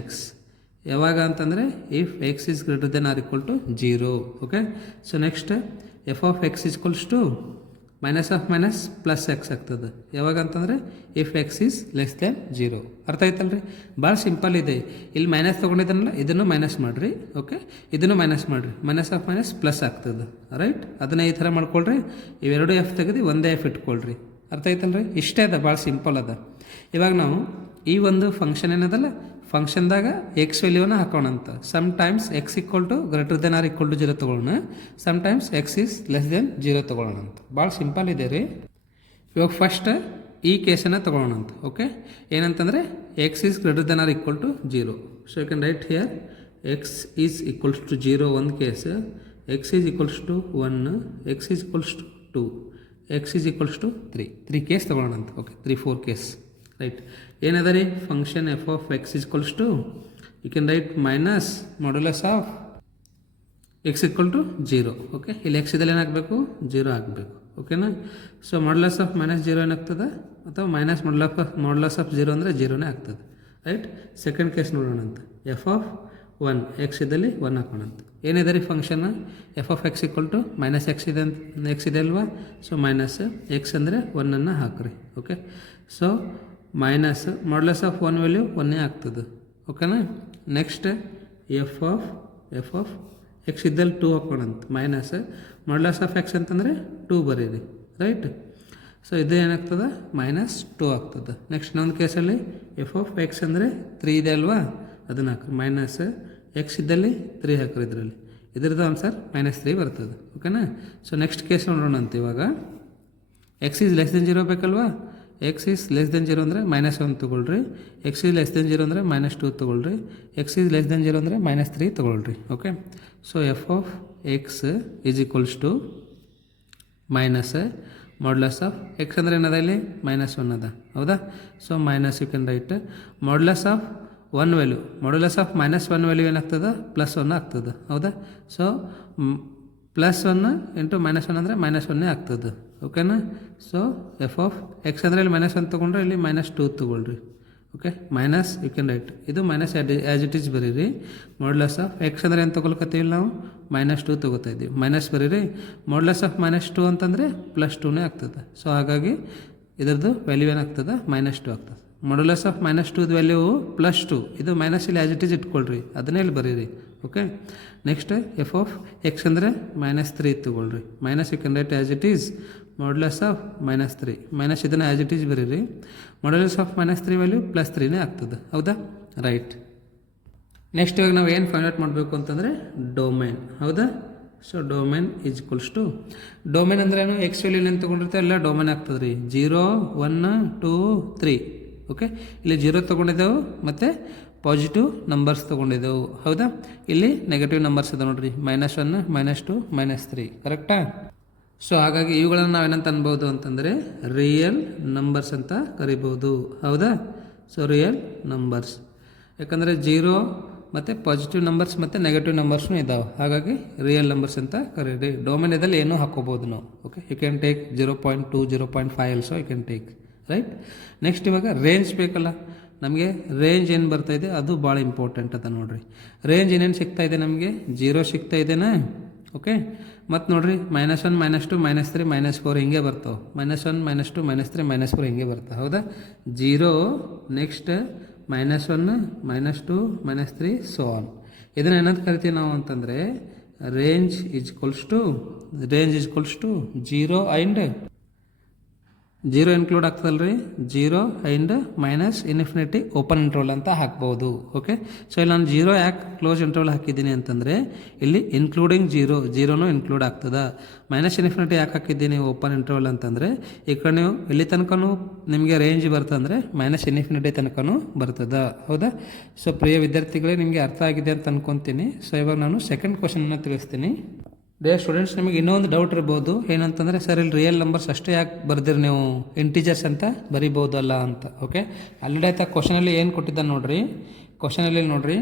-x. ಯಾವಾಗ ಅಂತಂದರೆ if x is greater than or equal to 0. Okay, so next f(x) = -(x) ಆಗ್ತದೆ. ಯಾವಾಗ ಅಂತಂದರೆ if x is less than 0. ಅರ್ಥ ಆಯ್ತಲ್ರಿ? ಭಾಳ ಸಿಂಪಲ್ ಇದೆ. ಇಲ್ಲಿ ಮೈನಸ್ ತೊಗೊಂಡಿದ್ದಾನಲ್ಲ, ಇದನ್ನು ಮೈನಸ್ ಮಾಡಿರಿ. ಓಕೆ, ಇದನ್ನು ಮೈನಸ್ ಮಾಡಿರಿ. -(+ ಆಗ್ತದೆ. ರೈಟ್? ಅದನ್ನು ಈ ಥರ ಮಾಡ್ಕೊಳ್ರಿ. ಇವೆರಡು ಎಫ್ ತೆಗೆದು ಒಂದೇ ಎಫ್ ಇಟ್ಕೊಳ್ರಿ. ಅರ್ಥ ಆಯ್ತಲ್ರಿ? ಇಷ್ಟೇ ಅದ, ಭಾಳ ಸಿಂಪಲ್ ಅದ. ಇವಾಗ ನಾವು ಈ ಒಂದು ಫಂಕ್ಷನ್ ಏನದಲ್ಲ, ಫಂಕ್ಷನ್ದಾಗ x ವ್ಯಾಲ್ಯೂನ ಹಾಕೋಣಂತ. ಸಮ್ಟೈಮ್ಸ್ x > 0 ತೊಗೊಳ್ಳೋಣ, sometimes x is less than 0 ತೊಗೊಳ್ಳೋಣಂತ. ಭಾಳ ಸಿಂಪಲ್ ಇದೆ ರೀ. ಇವಾಗ ಫಸ್ಟ್ ಈ ಕೇಸನ್ನು ತೊಗೊಳ್ಳೋಣಂತ. ಓಕೆ, ಏನಂತಂದರೆ x is greater than or equal to 0. So you can write here x is equals to 0 ಒಂದು case, x is equals to 1, x is equals to 2, x is equals to 3. 3 case ತೊಗೊಳ್ಳೋಣಂತ. Okay, 3-4 case. Right. ಏನದ ರೀ function f(x) = you can write minus modulus of x = 0. Okay, ಇಲ್ಲಿ x ಇದಲ್ಲಿ ಏನಾಗಬೇಕು? 0 ಆಗಬೇಕು. ಓಕೆನಾ? So modulus of -0 ಏನಾಗ್ತದೆ? ಅಥವಾ ಮೈನಸ್ ಮಾಡ್ಯುಲಸ್ ಆಫ್ 0 ಅಂದರೆ 0ನೇ ಆಗ್ತದೆ. ರೈಟ್. ಸೆಕೆಂಡ್ ಕೇಸ್ ನೋಡೋಣಂತ. f(1) x ಇದ್ದಲ್ಲಿ 1 ಹಾಕೋಣಂತ. ಏನಿದೆ ರೀ ಫಂಕ್ಷನ್? f(x) = -x ಇದೆ ಅಂತ, x ಇದೆ ಅಲ್ವಾ? ಸೊ ಮೈನಸ್ x ಅಂದರೆ 1 ಹಾಕ್ರಿ. Okay, so minus modulus of 1 value 1 ಆಗ್ತದೆ. ಓಕೆನಾ? ನೆಕ್ಸ್ಟ್ f(x) ಇದ್ದಲ್ಲಿ 2 ಹಾಕೋಣಂತ. ಮೈನಸ್ ಮಾಡ್ಯುಲಸ್ ಆಫ್ x ಅಂತಂದರೆ 2 ಬರೀರಿ. ರೈಟ್. ಸೊ ಇದು ಏನಾಗ್ತದೆ? -2 ಆಗ್ತದೆ. ನೆಕ್ಸ್ಟ್ ಇನ್ನೊಂದು ಕೇಸಲ್ಲಿ f(x) ಅಂದರೆ 3 ಇದೆ ಅಲ್ವಾ? ಅದನ್ನು ಹಾಕ್ರಿ. ಮೈನಸ್ x ಇದ್ದಲ್ಲಿ 3 ಹಾಕ್ರಿ. ಇದರಲ್ಲಿ ಇದ್ರದ್ದು ಆನ್ಸರ್ -3 ಬರ್ತದೆ. ಓಕೆನಾ? ಸೊ ನೆಕ್ಸ್ಟ್ ಕೇಸ್ ನೋಡೋಣಂತ. ಇವಾಗ x is less than 0 ಬೇಕಲ್ವಾ? x is less than 0 ಅಂದರೆ -1 ತೊಗೊಳ್ರಿ. x is less than 0 ಅಂದರೆ -2 ತೊಗೊಳ್ರಿ. x is less than 0 ಅಂದರೆ -3 ತೊಗೊಳ್ರಿ. Okay, so f(x) = minus modulus of x ಅಂದರೆ ಏನದ? ಇಲ್ಲಿ -1 ಅದ. ಹೌದಾ? So minus you can write modulus of 1 value. Modulus of -1 value ಏನಾಗ್ತದೆ? +1 ಆಗ್ತದೆ. ಹೌದಾ? ಸೊ +1 × -1 ಅಂದರೆ -1 ಆಗ್ತದೆ. ಓಕೆನಾ? ಸೊ f(x) ಅಂದರೆ ಇಲ್ಲಿ -1 ತೊಗೊಂಡ್ರೆ ಇಲ್ಲಿ -2 ತೊಗೊಳ್ರಿ. Okay, minus you can write. ಇದು ಮೈನಸ್ ಆ್ಯಸ್ ಇಟ್ ಈಸ್ ಬರೀರಿ. ಮಾಡ್ಯುಲಸ್ ಆಫ್ x ಅಂದರೆ ಏನು ತೊಗೊಳ್ಕತ್ತೀವಿ ನಾವು? -2 ತೊಗೋತಾ ಇದ್ದೀವಿ. ಮೈನಸ್ ಬರೀರಿ. ಮಾಡ್ಯುಲಸ್ ಆಫ್ -2 ಅಂತಂದರೆ +2ನೇ ಆಗ್ತದೆ. ಸೊ ಹಾಗಾಗಿ ಇದರದ್ದು ವ್ಯಾಲ್ಯೂ ಏನಾಗ್ತದೆ? -2 ಆಗ್ತದೆ. Modulus of -2 value +2. ಇದು ಮೈನಸ್ ಇಲ್ಲಿ ಆ್ಯಸ್ ಇಟ್ ಈಸ್ ಇಟ್ಕೊಳ್ರಿ, ಅದನ್ನೇ ಇಲ್ಲಿ ಬರೀರಿ. ಓಕೆ, ನೆಕ್ಸ್ಟ್ f(x) ಅಂದರೆ -3 ತೊಗೊಳ್ರಿ. Minus you can write as it is modulus of -3 minus ಇದನ್ನು ಆ್ಯಸ್ ಇಟ್ ಈಸ್ ಬರೀರಿ. ಮಾಡ್ಯುಲಸ್ ಆಫ್ -3 ವ್ಯಾಲ್ಯೂ +3 ಆಗ್ತದೆ. ಹೌದಾ? ರೈಟ್. ನೆಕ್ಸ್ಟ್ ಇವಾಗ ನಾವು ಏನು ಫೈಂಡ್ ಔಟ್ ಮಾಡಬೇಕು ಅಂತಂದರೆ ಡೊಮೇನ್. ಹೌದಾ? So domain is equals to, domain ಅಂದ್ರೆ ಏನು, ಎಕ್ಸ್ ವ್ಯಾಲ್ಯೂ ಏನು ತೊಗೊಂಡಿರ್ತೀವಿ ಎಲ್ಲ ಡೊಮೇನ್ ಆಗ್ತದೆ ರೀ. 0 1 2 3. ಓಕೆ, ಇಲ್ಲಿ 0 ತೊಗೊಂಡಿದ್ದೆವು ಮತ್ತು ಪಾಸಿಟಿವ್ ನಂಬರ್ಸ್ ತೊಗೊಂಡಿದ್ದೆವು. ಹೌದಾ? ಇಲ್ಲಿ ನೆಗೆಟಿವ್ ನಂಬರ್ಸ್ ಇದೆ ನೋಡಿರಿ, -1 -2 -3. ಕರೆಕ್ಟಾ? ಸೊ ಹಾಗಾಗಿ ಇವುಗಳನ್ನು ನಾವೇನಂತ ಅನ್ಬೋದು ಅಂತಂದರೆ ರಿಯಲ್ ನಂಬರ್ಸ್ ಅಂತ ಕರಿಬೋದು. ಹೌದಾ? ಸೊ ರಿಯಲ್ ನಂಬರ್ಸ್, ಯಾಕಂದರೆ 0 ಮತ್ತು ಪಾಸಿಟಿವ್ ನಂಬರ್ಸ್ ಮತ್ತು ನೆಗೆಟಿವ್ ನಂಬರ್ಸ್ನೂ ಇದ್ದಾವೆ, ಹಾಗಾಗಿ ರಿಯಲ್ ನಂಬರ್ಸ್ ಅಂತ ಕರೀರಿ. ಡೊಮೇನದಲ್ಲಿ ಏನೂ ಹಾಕೋಬೋದು ನಾವು. Okay, you can take 0.2 0.5 also you can take. Right. Next ಇವಾಗ ರೇಂಜ್ ಬೇಕಲ್ಲ ನಮಗೆ. ರೇಂಜ್ ಏನು ಬರ್ತಾ ಇದೆ ಅದು ಭಾಳ ಇಂಪಾರ್ಟೆಂಟ್ ಅದ ನೋಡಿರಿ. ರೇಂಜ್ ಏನೇನು ಸಿಗ್ತಾ ಇದೆ ನಮಗೆ? 0 ಸಿಗ್ತಾ ಇದೆನಾ? ಓಕೆ, ಮತ್ತು ನೋಡಿರಿ -1 -2 -3 -4 ಹಿಂಗೆ ಬರ್ತಾವೆ. -1 -2 -3 -4 ಹಿಂಗೆ ಬರ್ತಾವೆ. ಹೌದಾ? 0 ನೆಕ್ಸ್ಟ್ -1 -2 -3 ಸೋ ಆನ್. ಇದನ್ನು ಏನಂತ ಕರಿತೀವಿ ನಾವು ಅಂತಂದರೆ range is equals to 0 and 0 include ಆಗ್ತದಲ್ರಿ, 0 ಆ್ಯಂಡ್ -∞ ಓಪನ್ ಇಂಟರ್ವಲ್ ಅಂತ ಹಾಕ್ಬೋದು. ಓಕೆ, ಸೊ ಇಲ್ಲಿ ನಾನು 0 ಯಾಕೆ ಕ್ಲೋಸ್ ಇಂಟರ್ವಲ್ ಹಾಕಿದ್ದೀನಿ ಅಂತಂದರೆ ಇಲ್ಲಿ ಇನ್ಕ್ಲೂಡಿಂಗ್ 0 ಇನ್ಕ್ಲೂಡ್ ಆಗ್ತದೆ. -∞ ಯಾಕೆ ಹಾಕಿದ್ದೀನಿ ಓಪನ್ ಇಂಟರ್ವಲ್ ಅಂತಂದರೆ ಈ ಕಡೆ ನೀವು ಇಲ್ಲಿ ತನಕನೂ ನಿಮಗೆ ರೇಂಜ್ ಬರ್ತಂದರೆ -∞ ತನಕನೂ ಬರ್ತದೆ. ಹೌದಾ? ಸೊ ಪ್ರಿಯ ವಿದ್ಯಾರ್ಥಿಗಳೇ, ನಿಮಗೆ ಅರ್ಥ ಆಗಿದೆ ಅಂತ ಅನ್ಕೊತೀನಿ. ಸೊ ಇವಾಗ ನಾನು ಸೆಕೆಂಡ್ ಕ್ವಶನನ್ನು ತಿಳಿಸ್ತೀನಿ. ಡಿಯರ್ ಸ್ಟೂಡೆಂಟ್ಸ್, ನಿಮಗೆ ಇನ್ನೊಂದು ಡೌಟ್ ಇರ್ಬೋದು, ಏನಂತಂದರೆ ಸರ್ ಇಲ್ಲಿ ರಿಯಲ್ ನಂಬರ್ಸ್ ಅಷ್ಟೇ ಯಾಕೆ ಬರ್ದಿರಿ ನೀವು, ಇಂಟೀಜರ್ಸ್ ಅಂತ ಬರಿಬೋದಲ್ಲ ಅಂತ. ಓಕೆ, ಆಲ್ರೆಡಿ ಆಯ್ತಾ ಕ್ವಶನಲ್ಲಿ ಏನು ಕೊಟ್ಟಿದ್ದಾನೆ ನೋಡ್ರಿ. ಕ್ವಶನಲ್ಲಿ ನೋಡ್ರಿ,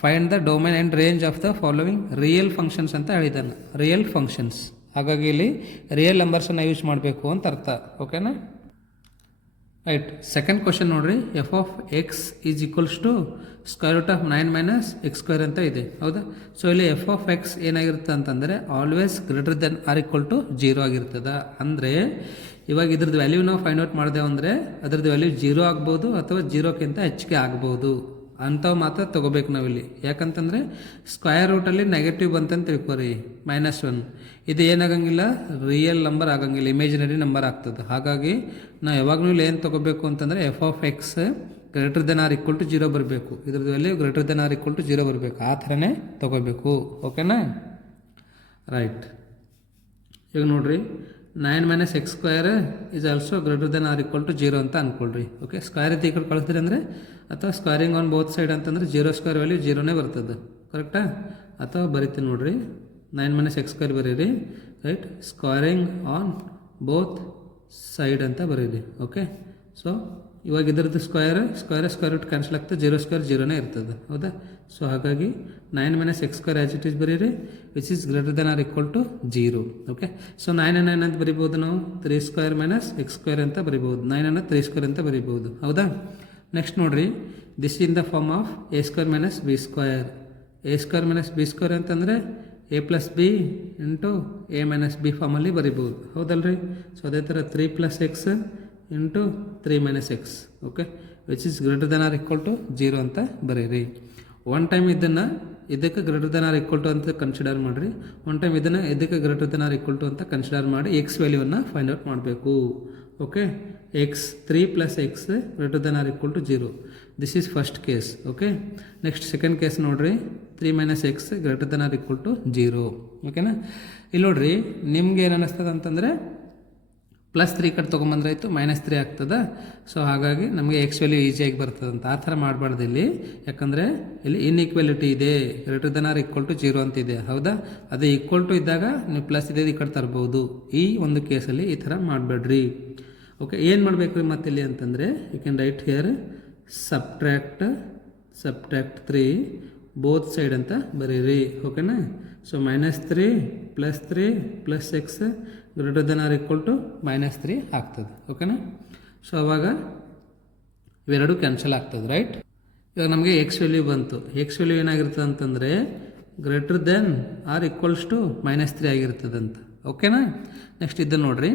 find the domain and range of the following real functions ಅಂತ ಹೇಳಿದ್ದಾನೆ. ರಿಯಲ್ ಫಂಕ್ಷನ್ಸ್, ಹಾಗಾಗಿ ಇಲ್ಲಿ ರಿಯಲ್ ನಂಬರ್ಸನ್ನು ಯೂಸ್ ಮಾಡಬೇಕು ಅಂತ ಅರ್ಥ. ಓಕೆನಾ? ರೈಟ್. ಸೆಕೆಂಡ್ ಕ್ವಶನ್ ನೋಡ್ರಿ, f(x) is equals to √9 - x² ಅಂತ ಇದೆ. ಹೌದಾ? ಸೊ ಇಲ್ಲಿ f(x) ಏನಾಗಿರುತ್ತೆ ಅಂತಂದರೆ always greater than or equal to 0 ಆಗಿರ್ತದೆ. ಅಂದರೆ ಇವಾಗ ಇದ್ರದ್ದು ವ್ಯಾಲ್ಯೂ ನಾವು ಫೈಂಡ್ ಔಟ್ ಮಾಡಿದೆವು ಅಂದರೆ ಅದ್ರದ್ದು ವ್ಯಾಲ್ಯೂ 0 ಆಗ್ಬೋದು ಅಥವಾ 0ಕ್ಕಿಂತ ಹೆಚ್ಚಿಗೆ ಆಗ್ಬೋದು. ಅಂಥವು ಮಾತ್ರ ತೊಗೋಬೇಕು ನಾವಿಲ್ಲಿ. ಯಾಕಂತಂದರೆ ಸ್ಕ್ವಯರ್ ರೂಟಲ್ಲಿ ನೆಗೆಟಿವ್ ಬಂತಂತ ತಿಳ್ಕೊರಿ, -1, ಇದು ಏನಾಗಂಗಿಲ್ಲ, ರಿಯಲ್ ನಂಬರ್ ಆಗಂಗಿಲ್ಲ, ಇಮೇಜಿನರಿ ನಂಬರ್ ಆಗ್ತದೆ. ಹಾಗಾಗಿ ನಾವು ಯಾವಾಗಲೂ ಇಲ್ಲಿ ಏನು ತೊಗೋಬೇಕು ಅಂತಂದರೆ f(x) greater than or equal to 0 ಬರಬೇಕು. ಇದ್ರದ್ದು value greater than or equal to 0 ಬರಬೇಕು. ಆ ಥರನೇ ತೊಗೋಬೇಕು. ಓಕೆನಾ? ರೈಟ್. ಈಗ ನೋಡಿರಿ, 9 - x² is also greater than or equal to 0 ಅಂತ ಅಂದ್ಕೊಳ್ರಿ. ಓಕೆ, ಸ್ಕ್ವೇರ್ ಈ ಕಡೆ ಕಳಿಸ್ತೀರಿ ಅಂದರೆ ಅಥವಾ ಸ್ಕ್ವೇರಿಂಗ್ ಆನ್ ಬೋತ್ ಸೈಡ್ ಅಂತಂದರೆ 0² ವ್ಯಾಲ್ಯೂ 0ನೇ ಬರ್ತದೆ. ಕರೆಕ್ಟಾ? ಅಥವಾ ಬರಿತೀನಿ ನೋಡಿರಿ, 9 - x² ಬರೀರಿ. Right, squaring on both side ಅಂತ ಬರೀರಿ. ಓಕೆ, ಸೊ ಇವಾಗ ಇದರದ್ದು ಸ್ಕ್ವೇರ್ ರೂಟ್ ಕ್ಯಾನ್ಸಲ್ ಆಗ್ತದೆ, 0² 0ನೇ ಇರ್ತದೆ. ಹೌದಾ? ಸೊ ಹಾಗಾಗಿ 9 - x² ಆ್ಯಸ್ ಇಟ್ ಈಸ್ ಬರೀರಿ, which is greater than or equal to 0. Okay, so 9 ಅಂತ ಬರಿಬೋದು ನಾವು, 3² - x² ಅಂತ ಬರಿಬೋದು. 9 3² ಅಂತ ಬರಿಬೋದು. ಹೌದಾ? ನೆಕ್ಸ್ಟ್ ನೋಡಿರಿ, this in the form of a² - b². a² - b² ಅಂತಂದರೆ a + b into a - b ಫಾರ್ಮಲ್ಲಿ ಬರಿಬೋದು. ಹೌದಲ್ರಿ? ಸೊ ಅದೇ ಥರ 3 + x into 3 - x. Okay, which is greater than or equal to 0 ಅಂತ ಬರೀರಿ. ಒನ್ ಟೈಮ್ ಇದನ್ನು ಇದಕ್ಕೆ greater than or equal to ಅಂತ ಕನ್ಸಿಡರ್ ಮಾಡಿರಿ. ಒನ್ ಟೈಮ್ ಇದನ್ನು ಇದಕ್ಕೆ greater than or equal to ಅಂತ ಕನ್ಸಿಡರ್ ಮಾಡಿ ಎಕ್ಸ್ ವ್ಯಾಲ್ಯೂವನ್ನು ಫೈಂಡ್ ಔಟ್ ಮಾಡಬೇಕು. ಓಕೆ,3 + x greater than or equal to 0. This is first case. Okay, next second case ನೋಡಿರಿ, 3 - x greater than or equal to 0. ಓಕೆನಾ? ಇಲ್ಲಿ ನೋಡಿರಿ, ನಿಮ್ಗೆ ಏನು ಅನ್ನಿಸ್ತದೆ ಅಂತಂದರೆ +3 ಕಡೆ ತೊಗೊಂಬಂದ್ರೆ ಆಯಿತು, -3 ಆಗ್ತದೆ. ಸೊ ಹಾಗಾಗಿ ನಮಗೆ ಎಕ್ಸ್ ವ್ಯಾಲ್ಯೂ ಈಸಿಯಾಗಿ ಬರ್ತದೆ ಅಂತ. ಆ ಥರ ಮಾಡಬಾರ್ದು ಇಲ್ಲಿ, ಯಾಕಂದರೆ ಇಲ್ಲಿ ಇನ್ಇಕ್ವಾಲಿಟಿ ಇದೆ, greater than or equal to 0 ಅಂತಿದೆ. ಹೌದಾ? ಅದು ಈಕ್ವಲ್ ಟು ಇದ್ದಾಗ ನೀವು ಪ್ಲಸ್ ಇದೆ ಈ ಕಡೆ ತರ್ಬೋದು. ಈ ಒಂದು ಕೇಸಲ್ಲಿ ಈ ಥರ ಮಾಡಬೇಡ್ರಿ. ಓಕೆ, ಏನು ಮಾಡಬೇಕು ರೀ ಮತ್ತೆ ಇಲ್ಲಿ ಅಂತಂದರೆ, you can write here subtract 3 both side ಅಂತ ಬರೀರಿ. ಓಕೆನಾ? So -3 + 3 + x greater than or equal to -3 ಆಗ್ತದೆ. ಓಕೆನಾ? ಸೊ ಅವಾಗ ಇವೆರಡು ಕ್ಯಾನ್ಸಲ್ ಆಗ್ತದೆ. ರೈಟ್? ಇವಾಗ ನಮಗೆ ಎಕ್ಸ್ ವ್ಯಾಲ್ಯೂ ಬಂತು. ಎಕ್ಸ್ ವ್ಯಾಲ್ಯೂ ಏನಾಗಿರ್ತದೆ ಅಂತಂದರೆ greater than or equals to -3 ಆಗಿರ್ತದಂತ. ಓಕೆನಾ? ನೆಕ್ಸ್ಟ್ ಇದನ್ನು ನೋಡಿರಿ,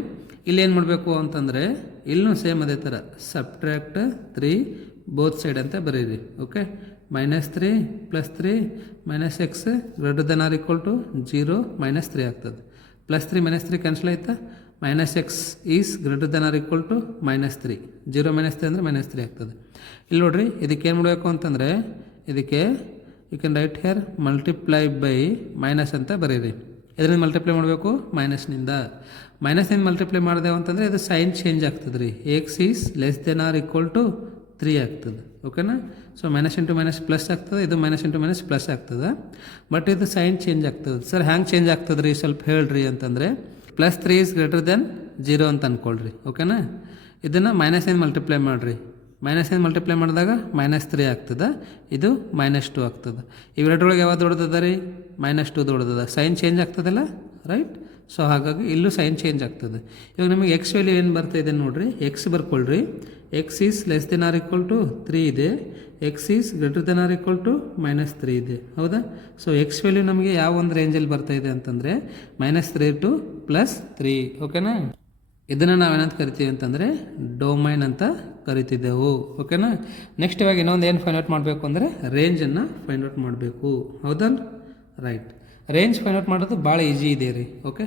ಇಲ್ಲಿ ಏನು ಮಾಡಬೇಕು ಅಂತಂದರೆ ಇಲ್ಲೂ ಸೇಮ್ ಅದೇ ಥರ ಸಬ್ಟ್ರ್ಯಾಕ್ಟ್ 3 ಬೋತ್ ಸೈಡ್ ಅಂತ ಬರೀರಿ. Okay, -3 + 3 - x greater than or equal to 0 -3 ಆಗ್ತದೆ. +3 - 3 ಕ್ಯಾನ್ಸಲ್ ಆಯಿತಾ, -x is greater than or equal to -3. 0 - 3 ಅಂದರೆ -3 ಆಗ್ತದೆ. ಇಲ್ಲಿ ನೋಡಿರಿ, ಇದಕ್ಕೆ ಏನು ಮಾಡಬೇಕು ಅಂತಂದರೆ ಇದಕ್ಕೆ you can write here multiply by minus ಅಂತ ಬರೀರಿ. ಇದರಿಂದ ಮಲ್ಟಿಪ್ಲೈ ಮಾಡಬೇಕು ಮೈನಸ್ನಿಂದ ಮಲ್ಟಿಪ್ಲೈ ಮಾಡಿದೆವು ಅಂತಂದರೆ ಇದು ಸೈನ್ ಚೇಂಜ್ ಆಗ್ತದೆ ರೀ. X is less than or equal to 3 ಆಗ್ತದೆ. ಓಕೆನಾ? So minus into minus plus ಆಗ್ತದೆ, ಇದು ಮೈನಸ್ ಇಂಟು ಮೈನಸ್ ಪ್ಲಸ್ ಆಗ್ತದೆ. ಬಟ್ ಇದು ಸೈನ್ ಚೇಂಜ್ ಆಗ್ತದೆ. ಸರ್ ಹ್ಯಾಂಗೆ ಚೇಂಜ್ ಆಗ್ತದೆ ರೀ ಸ್ವಲ್ಪ ಹೇಳ್ರಿ ಅಂತಂದರೆ, +3 ಈಸ್ ಗ್ರೇಟರ್ ದೆನ್ 0 ಅಂತ ಅಂದ್ಕೊಳ್ರಿ. ಓಕೆನಾ? ಇದನ್ನು ಮೈನಸ್ನಿಂದ ಮಲ್ಟಿಪ್ಲೈ ಮಾಡಿರಿ. ಮೈನಸ್ನಿಂದ ಮಲ್ಟಿಪ್ಲೈ ಮಾಡಿದಾಗ -3 ಆಗ್ತದೆ, ಇದು -2 ಆಗ್ತದೆ. ಇವೆರಡರೊಳಗೆ ಯಾವ್ದು ದೊಡ್ಡದ ರೀ? -2 ದೊಡ್ಡದ. ಸೈನ್ ಚೇಂಜ್ ಆಗ್ತದಲ್ಲ, ರೈಟ್? ಸೊ ಹಾಗಾಗಿ ಇಲ್ಲೂ ಸೈನ್ ಚೇಂಜ್ ಆಗ್ತದೆ. ಇವಾಗ ನಿಮಗೆ ಎಕ್ಸ್ ವ್ಯಾಲ್ಯೂ ಏನು ಬರ್ತಾಯಿದೆ ನೋಡಿರಿ, ಎಕ್ಸ್ ಬರ್ಕೊಳ್ರಿ. X is less than or equal to 3 ಇದೆ, x is greater than or equal to -3 ಇದೆ. ಹೌದಾ? ಸೊ ಎಕ್ಸ್ ವ್ಯಾಲ್ಯೂ ನಮಗೆ ಯಾವ ಒಂದು ರೇಂಜಲ್ಲಿ ಬರ್ತಾಯಿದೆ ಅಂತಂದರೆ -3 ಟು +3. ಓಕೆನಾ? ಇದನ್ನು ನಾವೇನಂತ ಕರಿತೀವಿ ಅಂತಂದರೆ ಡೊಮೈನ್ ಅಂತ ಕರಿತಿದ್ದೆವು. ಓಕೆನಾ? ನೆಕ್ಸ್ಟ್ ಇವಾಗ ಇನ್ನೊಂದು ಏನು ಫೈಂಡ್ ಔಟ್ ಮಾಡಬೇಕು ಅಂದರೆ ರೇಂಜನ್ನು ಫೈಂಡ್ ಔಟ್ ಮಾಡಬೇಕು. ಹೌದಲ್ಲ? ರೈಟ್. ರೇಂಜ್ ಫೈಂಡ್ ಔಟ್ ಮಾಡೋದು ಭಾಳ ಈಜಿ ಇದೆ ರೀ. ಓಕೆ,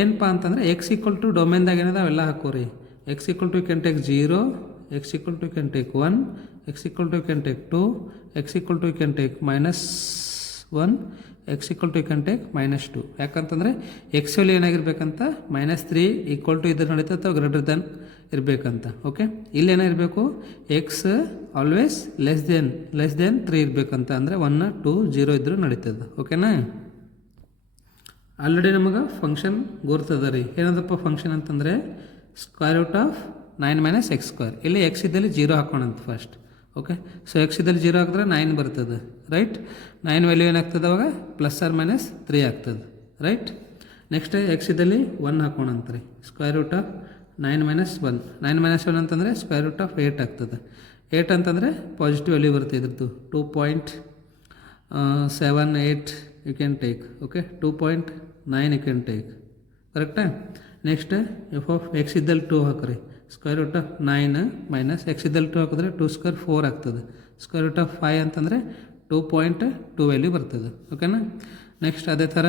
ಏನಪ್ಪ ಅಂತಂದರೆ ಎಕ್ಸ್ ಈಕ್ವಲ್ ಟು ಡೊಮೇನ್ದಾಗ ಏನದ ಅವೆಲ್ಲ ಹಾಕೋರಿ. X equal to can take 0, x equal to can take 1, x equal to can take 2, x equal to can take -1, x equal to can take -2. ಯಾಕಂತಂದರೆ ಎಕ್ಸ್ ವ್ಯಾಲ್ಯೂ ಏನಾಗಿರ್ಬೇಕಂತ -3 equal to ಇದ್ರ ನಡೀತದೆ ಅಥವಾ greater than ಇರಬೇಕಂತ. Okay, ಇಲ್ಲಿ ಏನಾಗಿರಬೇಕು, X always less than 3 ಇರಬೇಕಂತ. ಅಂದರೆ 1, 2, 0 ಇದ್ರೂ ನಡೀತದೆ. ಓಕೆನಾ? ಆಲ್ರೆಡಿ ನಮಗೆ ಫಂಕ್ಷನ್ ಗುರ್ತದ ರೀ. ಏನದಪ್ಪ ಫಂಕ್ಷನ್ ಅಂತಂದರೆ √9 - x². ಇಲ್ಲಿ ಎಕ್ಸ್ ಇದ್ದಲ್ಲಿ 0 ಹಾಕೋಣಂತ ಫಸ್ಟ್. ಓಕೆ, ಸೊ ಎಕ್ಸ್ ಇದ್ದಲ್ಲಿ 0 ಹಾಕಿದ್ರೆ 9 ಬರ್ತದೆ. ರೈಟ್? 9 ವ್ಯಾಲ್ಯೂ ಏನಾಗ್ತದೆ ಅವಾಗ +or-3 ಆಗ್ತದೆ. ರೈಟ್? ನೆಕ್ಸ್ಟ್ ಎಕ್ಸ್ ಇದ್ದಲ್ಲಿ 1 ಹಾಕೋಣಂತ ರೀ. √9 - 1. 9 - 1 ಅಂತಂದರೆ √8 ಆಗ್ತದೆ. 8 ಅಂತಂದರೆ ಪಾಸಿಟಿವ್ ವ್ಯಾಲ್ಯೂ ಬರುತ್ತೆ ಇದ್ರದ್ದು. 2.78 you can take. Okay, 2.9 you can take. ಕರೆಕ್ಟಾ? ನೆಕ್ಸ್ಟ್ f(x) ಇದ್ದಲ್ಲಿ 2 ಹಾಕ್ರಿ. √9 - x ಇದ್ದಲ್ಲಿ 2 ಹಾಕಿದ್ರೆ 2² 4 ಆಗ್ತದೆ. √5 ಅಂತಂದರೆ 2.2 ವ್ಯಾಲ್ಯೂ ಬರ್ತದೆ. ಓಕೆನಾ? ನೆಕ್ಸ್ಟ್ ಅದೇ ಥರ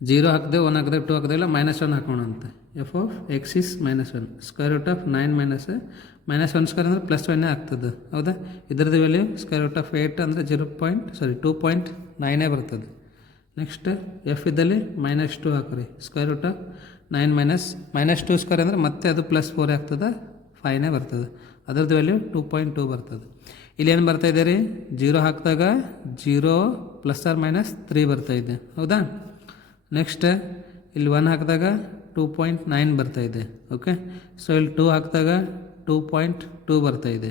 0 ಹಾಕಿದೆ, 1 ಹಾಕಿದೆ, 2 ಹಾಕಿದೆಲ್ಲ -1 ಹಾಕೋಣಂತೆ. f(x) is -1. √9 - -1² ಅಂದರೆ +1 ಆಗ್ತದೆ. ಹೌದಾ? ಇದರದ್ದು ವ್ಯಾಲ್ಯೂ √8 ಅಂದರೆ 2.9 ಬರ್ತದೆ. ನೆಕ್ಸ್ಟ್ ಎಫ್ ಇದ್ದಲ್ಲಿ -2 ಹಾಕ್ರಿ. √9 -2² ಅಂದರೆ ಮತ್ತೆ ಅದು +4 ಆಗ್ತದೆ, 5 ಬರ್ತದೆ. ಅದರದ್ದು ವ್ಯಾಲ್ಯೂ 2.2 ಬರ್ತದೆ. ಇಲ್ಲಿ ಏನು ಬರ್ತಾಯಿದೆ ರೀ, 0 ಹಾಕಿದಾಗ 0 ±3 ಬರ್ತಾಯಿದೆ. ಹೌದಾ? ನೆಕ್ಸ್ಟ್ ಇಲ್ಲಿ 1 ಹಾಕಿದಾಗ 2.9 ಬರ್ತಾಯಿದೆ. ಓಕೆ, ಸೊ ಇಲ್ಲಿ 2 ಹಾಕಿದಾಗ 2.2 ಬರ್ತಾಯಿದೆ.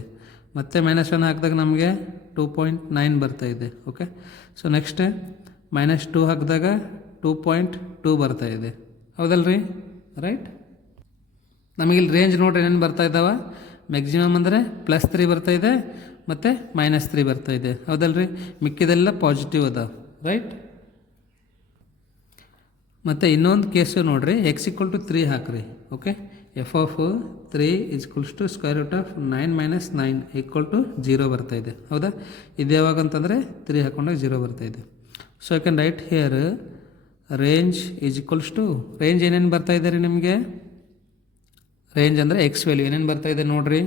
ಮತ್ತು -1 ಹಾಕಿದಾಗ ನಮಗೆ 2.9 ಬರ್ತಾಯಿದೆ. ಓಕೆ, ಸೊ ನೆಕ್ಸ್ಟ್ -2 ಹಾಕಿದಾಗ 2.2 ಬರ್ತಾಯಿದೆ. ಹೌದಲ್ರಿ? ರೈಟ್? ನಮಗಿಲ್ಲಿ ರೇಂಜ್ ನೋಡ್ರಿ ಏನೇನು ಬರ್ತಾ ಇದ್ದಾವೆ. ಮ್ಯಾಕ್ಸಿಮಮ್ ಅಂದರೆ +3 ಬರ್ತಾಯಿದೆ ಮತ್ತು -3 ಬರ್ತಾಯಿದೆ. ಹೌದಲ್ರಿ? ಮಿಕ್ಕಿದೆಲ್ಲ ಪಾಸಿಟಿವ್ ಅದಾವೆ. ರೈಟ್? ಮತ್ತು ಇನ್ನೊಂದು ಕೇಸು ನೋಡಿರಿ, x = 3 ಹಾಕ್ರಿ. ಓಕೆ, f(3) = √9 - 9 = 0 ಬರ್ತಾಯಿದೆ. ಹೌದಾ? ಇದು ಯಾವಾಗ ಅಂತಂದರೆ 3 ಹಾಕೊಂಡಾಗ 0 ಬರ್ತಾಯಿದೆ. So I can write here range range ಏನೇನು ಬರ್ತಾಯಿದೆ ರೀ ನಿಮಗೆ? ರೇಂಜ್ ಅಂದರೆ ಎಕ್ಸ್ ವ್ಯಾಲ್ಯೂ ಏನೇನು ಬರ್ತಾಯಿದೆ ನೋಡಿರಿ.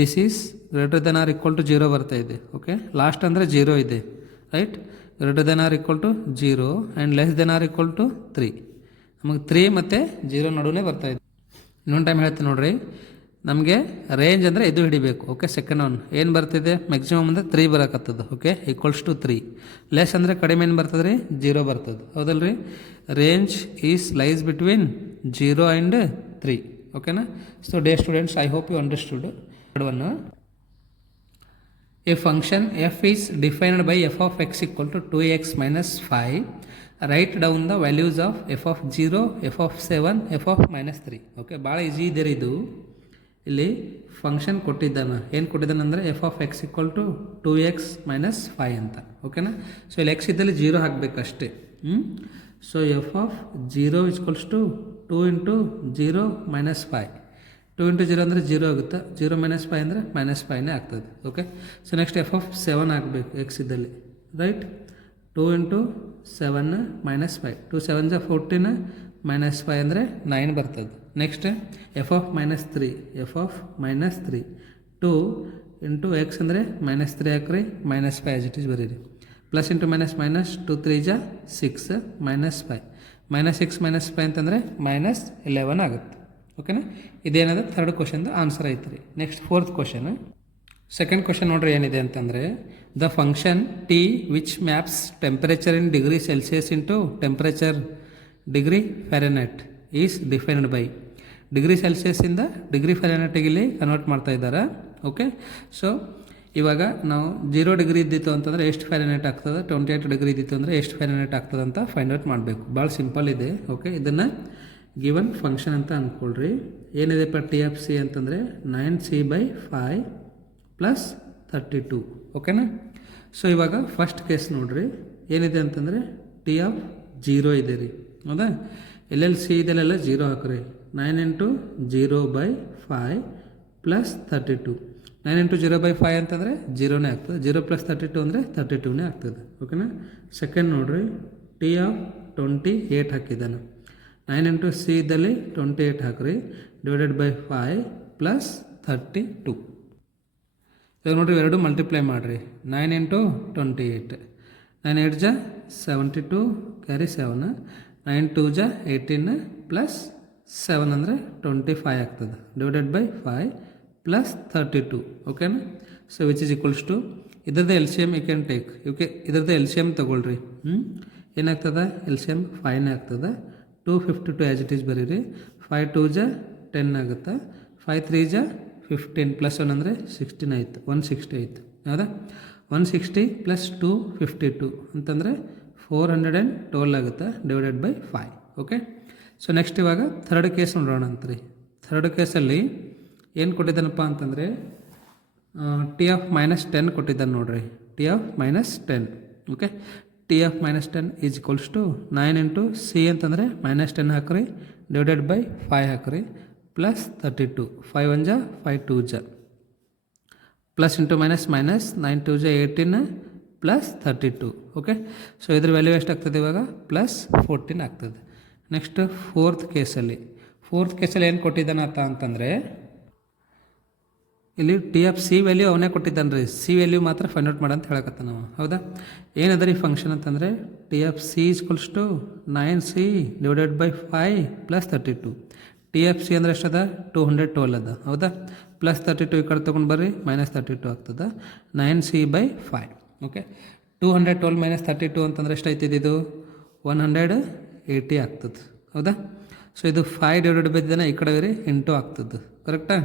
This is greater than or equal to 0 ಬರ್ತಾಯಿದೆ. ಓಕೆ, ಲಾಸ್ಟ್ ಅಂದರೆ 0 ಇದೆ. Right? Greater than or equal to 0 and less than or equal to 3. ನಮಗೆ 3 ಮತ್ತು 0 ನಡುವೆ ಬರ್ತಾಯಿದೆ. ಇನ್ನೊಂದು ಟೈಮ್ ಹೇಳ್ತೀನಿ ನೋಡಿರಿ, ನಮಗೆ ರೇಂಜ್ ಅಂದರೆ ಇದು ಹಿಡಿಬೇಕು. ಓಕೆ, ಸೆಕೆಂಡ್ ಒನ್ ಏನು ಬರ್ತಿದೆ, ಮ್ಯಾಕ್ಸಿಮಮ್ ಅಂದರೆ 3 ಬರೋಕತ್ತದ. ಓಕೆ, =3. ಲೆಸ್ ಅಂದರೆ ಕಡಿಮೆ ಏನು ಬರ್ತದೆ ರೀ, 0 ಬರ್ತದೆ. ಹೌದಲ್ರಿ? Range is lies between 0 and 3. ಓಕೆನಾ? So dear students, I hope you understood. Third one, a function f is defined by f(x) = 2x - 5. Write down the values of f(0), f(7), f(-3). Okay, ಭಾಳ easy ಇದೆ ರೀ ಇದು. ಇಲ್ಲಿ function ಕೊಟ್ಟಿದ್ದಾನೆ. ಏನು ಕೊಟ್ಟಿದ್ದಾನೆ ಅಂದರೆ f(x) = 2x - 5 ಅಂತ. ಓಕೆನಾ? ಸೊ ಇಲ್ಲಿ x ಇದ್ದಲ್ಲಿ 0 ಹಾಕಬೇಕಷ್ಟೇ. So f(0) = 2 × 0 - 5. 2 × 0 ಅಂದರೆ 0 ಆಗುತ್ತೆ. 0 - 5 ಅಂದರೆ -5 ಆಗ್ತದೆ. ಓಕೆ, ಸೊ ನೆಕ್ಸ್ಟ್ f(7) ಹಾಕಬೇಕು x ಇದ್ದಲ್ಲಿ. ರೈಟ್? 2 ಇಂಟು 7 ಮೈನಸ್ 5, 2 7 ಜ 14 ಮೈನಸ್ 5 ಅಂದರೆ 9 ಬರ್ತದೆ. Next F of minus 3, F of minus 3 2 into X ಅಂದರೆ ಮೈನಸ್ 3 ಹಾಕ್ರಿ, ಮೈನಸ್ 5 ಆಸ್ ಇಟ್ ಈಸ್ ಬರೀರಿ. ಪ್ಲಸ್ ಇಂಟು ಮೈನಸ್ ಮೈನಸ್ 2 3 ಜ 6 ಮೈನಸ್ 5, ಮೈನಸ್ 6 ಮೈನಸ್ 5 ಅಂತಂದರೆ ಮೈನಸ್ 11 ಆಗುತ್ತೆ. ಓಕೆನಾ, ಇದೇನದ ಥರ್ಡ್ ಕ್ವಶನ್ದು ಆನ್ಸರ್ ಐತೆ ರೀ. Next fourth question. Second question ನೋಡ್ರಿ ಏನಿದೆ ಅಂತಂದರೆ, the function t which maps temperature in degree celsius into temperature degree fahrenheit is defined by. Degree ಸೆಲ್ಸಿಯಸ್ಸಿಂದ ಡಿಗ್ರಿ ಫ್ಯಾರೆನ್ಹೈಟಿಗೆ ಇಲ್ಲಿ ಕನ್ವರ್ಟ್ ಮಾಡ್ತಾ ಇದ್ದಾರೆ. ಓಕೆ, ಸೊ ಇವಾಗ ನಾವು 0 ಡಿಗ್ರಿ ಇದ್ದಿತ್ತು ಅಂತಂದರೆ ಎಷ್ಟು ಫ್ಯಾರೆನ್ಹೈಟ್ ಆಗ್ತದೆ, 28 ಡಿಗ್ರಿ ಇದ್ದಿತ್ತು ಅಂದರೆ ಎಷ್ಟು ಫ್ಯಾರೆನ್ಹೈಟ್ ಆಗ್ತದೆ ಅಂತ ಫೈಂಡ್ ಔಟ್ ಮಾಡಬೇಕು. ಭಾಳ ಸಿಂಪಲ್ ಇದೆ. ಓಕೆ, ಇದನ್ನು ಗಿವನ್ ಫಂಕ್ಷನ್ ಅಂತ ಅಂದ್ಕೊಳ್ರಿ. ಏನಿದೆಪ್ಪ ಟಿ ಆಫ್ ಸಿ ಅಂತಂದರೆ 9c/5 ಪ್ಲಸ್ 32. ಓಕೆನಾ, ಸೊ ಇವಾಗ ಫಸ್ಟ್ ಕೇಸ್ ನೋಡ್ರಿ ಏನಿದೆ ಅಂತಂದರೆ ಟಿ ಆಫ್ 0 ಇದೆ ರೀ. ಹೌದಾ, ಎಲ್ಲೆಲ್ಲಿ ಸಿ ಇದೆಲ್ಲ 0 ಹಾಕ್ರಿ. 9 ಇಂಟು 0/5 ಪ್ಲಸ್ 32. 9 ಇಂಟು 0/5 ಅಂತಂದರೆ 0ನೇ ಆಗ್ತದೆ. 0 ಪ್ಲಸ್ 32 ಅಂದರೆ 32ನೇ ಆಗ್ತದೆ. ಓಕೆನಾ, ಸೆಕೆಂಡ್ ನೋಡ್ರಿ ಟಿ ಆಫ್ 28 ಹಾಕಿದ್ದಾನೆ. 9 ಇಂಟು ಸಿ ಇದ್ದಲ್ಲಿ 28 ಹಾಕ್ರಿ, ಡಿವೈಡೆಡ್ ಬೈ 5 ಪ್ಲಸ್ 32. ಇವಾಗ ನೋಡಿರಿ ಎರಡು ಮಲ್ಟಿಪ್ಲೈ ಮಾಡಿರಿ. 9 ಇಂಟು 28, 9 8 ಜ 72 ಕ್ಯಾರಿ 7, 9 2 ಜ 18 ಪ್ಲಸ್ 7 ಅಂದರೆ 25 ಆಗ್ತದೆ, ಡಿವೈಡೆಡ್ ಬೈ 5 ಪ್ಲಸ್ 32. ಓಕೆನಾ, so which is equals to ಇದ್ರದ್ದು L C M you can take. Okay, ಇದ್ರದ್ದು ಎಲ್ ಸಿ ಎಮ್ ತೊಗೊಳ್ರಿ. ಏನಾಗ್ತದೆ, ಎಲ್ ಸಿ ಎಮ್ 5ನೇ ಆಗ್ತದೆ. 252 ಆ್ಯಸ್ ಇಟ್ ಈಸ್ ಬರೀರಿ. 5 2 ಜ 10 ಆಗುತ್ತೆ, 5 3 ಜ 15 ಪ್ಲಸ್ 1 ಅಂದರೆ 16 ಆಯಿತು, 160 ಆಯಿತು. ಹೌದಾ, 160 ಪ್ಲಸ್ 252 ಅಂತಂದರೆ 412 ಆಗುತ್ತೆ, divided by 5. Okay, so next ಇವಾಗ ಥರ್ಡ್ ಕೇಸ್ ನೋಡೋಣ ಅಂತ್ರಿ. ಥರ್ಡ್ ಕೇಸಲ್ಲಿ ಏನು ಕೊಟ್ಟಿದ್ದಾನಪ್ಪ ಅಂತಂದರೆ ಟಿ ಆಫ್ ಮೈನಸ್ 10 ಕೊಟ್ಟಿದ್ದಾನೆ ನೋಡ್ರಿ. T of minus 10. Okay, T of minus 10 is equals to 9 into C ಅಂತಂದರೆ ಮೈನಸ್ 10 ಹಾಕ್ರಿ, ಡಿವೈಡೆಡ್ ಬೈ 5 ಹಾಕ್ರಿ, ಪ್ಲಸ್ 32. 5 1 ಜ 5 2 ಜ ಪ್ಲಸ್ ಇಂಟು ಮೈನಸ್ ಮೈನಸ್ 9 2 ಜ 18 ಪ್ಲಸ್ 32. ಓಕೆ, ಸೊ ಇದ್ರ ವ್ಯಾಲ್ಯೂ ಎಷ್ಟಾಗ್ತದೆ ಇವಾಗ, ಪ್ಲಸ್ 14 ಆಗ್ತದೆ. ನೆಕ್ಸ್ಟ್ ಫೋರ್ತ್ ಕೇಸಲ್ಲಿ ಏನು ಕೊಟ್ಟಿದ್ದಾನಂತ ಅಂತಂದರೆ ಇಲ್ಲಿ ಟಿ ಆಫ್ ಸಿ ವ್ಯಾಲ್ಯೂ ಅವನೇ ಕೊಟ್ಟಿದ್ದಾನೆ ರೀ. ಸಿ ವ್ಯಾಲ್ಯೂ ಮಾತ್ರ ಫೈಂಡ್ ಔಟ್ ಮಾಡಂತ ಹೇಳಕತ್ತ ನಾವು. ಹೌದಾ, ಏನದ ರೀ ಫಂಕ್ಷನ್ ಅಂತಂದರೆ T of C equals to 9c divided by 5 plus 32. T of C ಅಂದರೆ ಎಷ್ಟದ, 212 ಅದ. ಹೌದಾ, ಪ್ಲಸ್ 32 ಈ ಕಡೆ ತೊಗೊಂಡು ಬರ್ರಿ, ಮೈನಸ್ 32 ಆಗ್ತದೆ, 9c/5. ಓಕೆ, 212 ಮೈನಸ್ 32 ಅಂತಂದರೆ ಎಷ್ಟೈತಿದೆ, ಇದು 180 ಆಗ್ತದೆ. ಹೌದಾ, ಸೊ ಇದು 5 ಡಿವೈಡೆಡ್ ಬೈ ಇದನ್ನು ಈ ಕಡೆ ಬೇರೆ ಇಂಟು ಆಗ್ತದೆ. ಕರೆಕ್ಟಾ,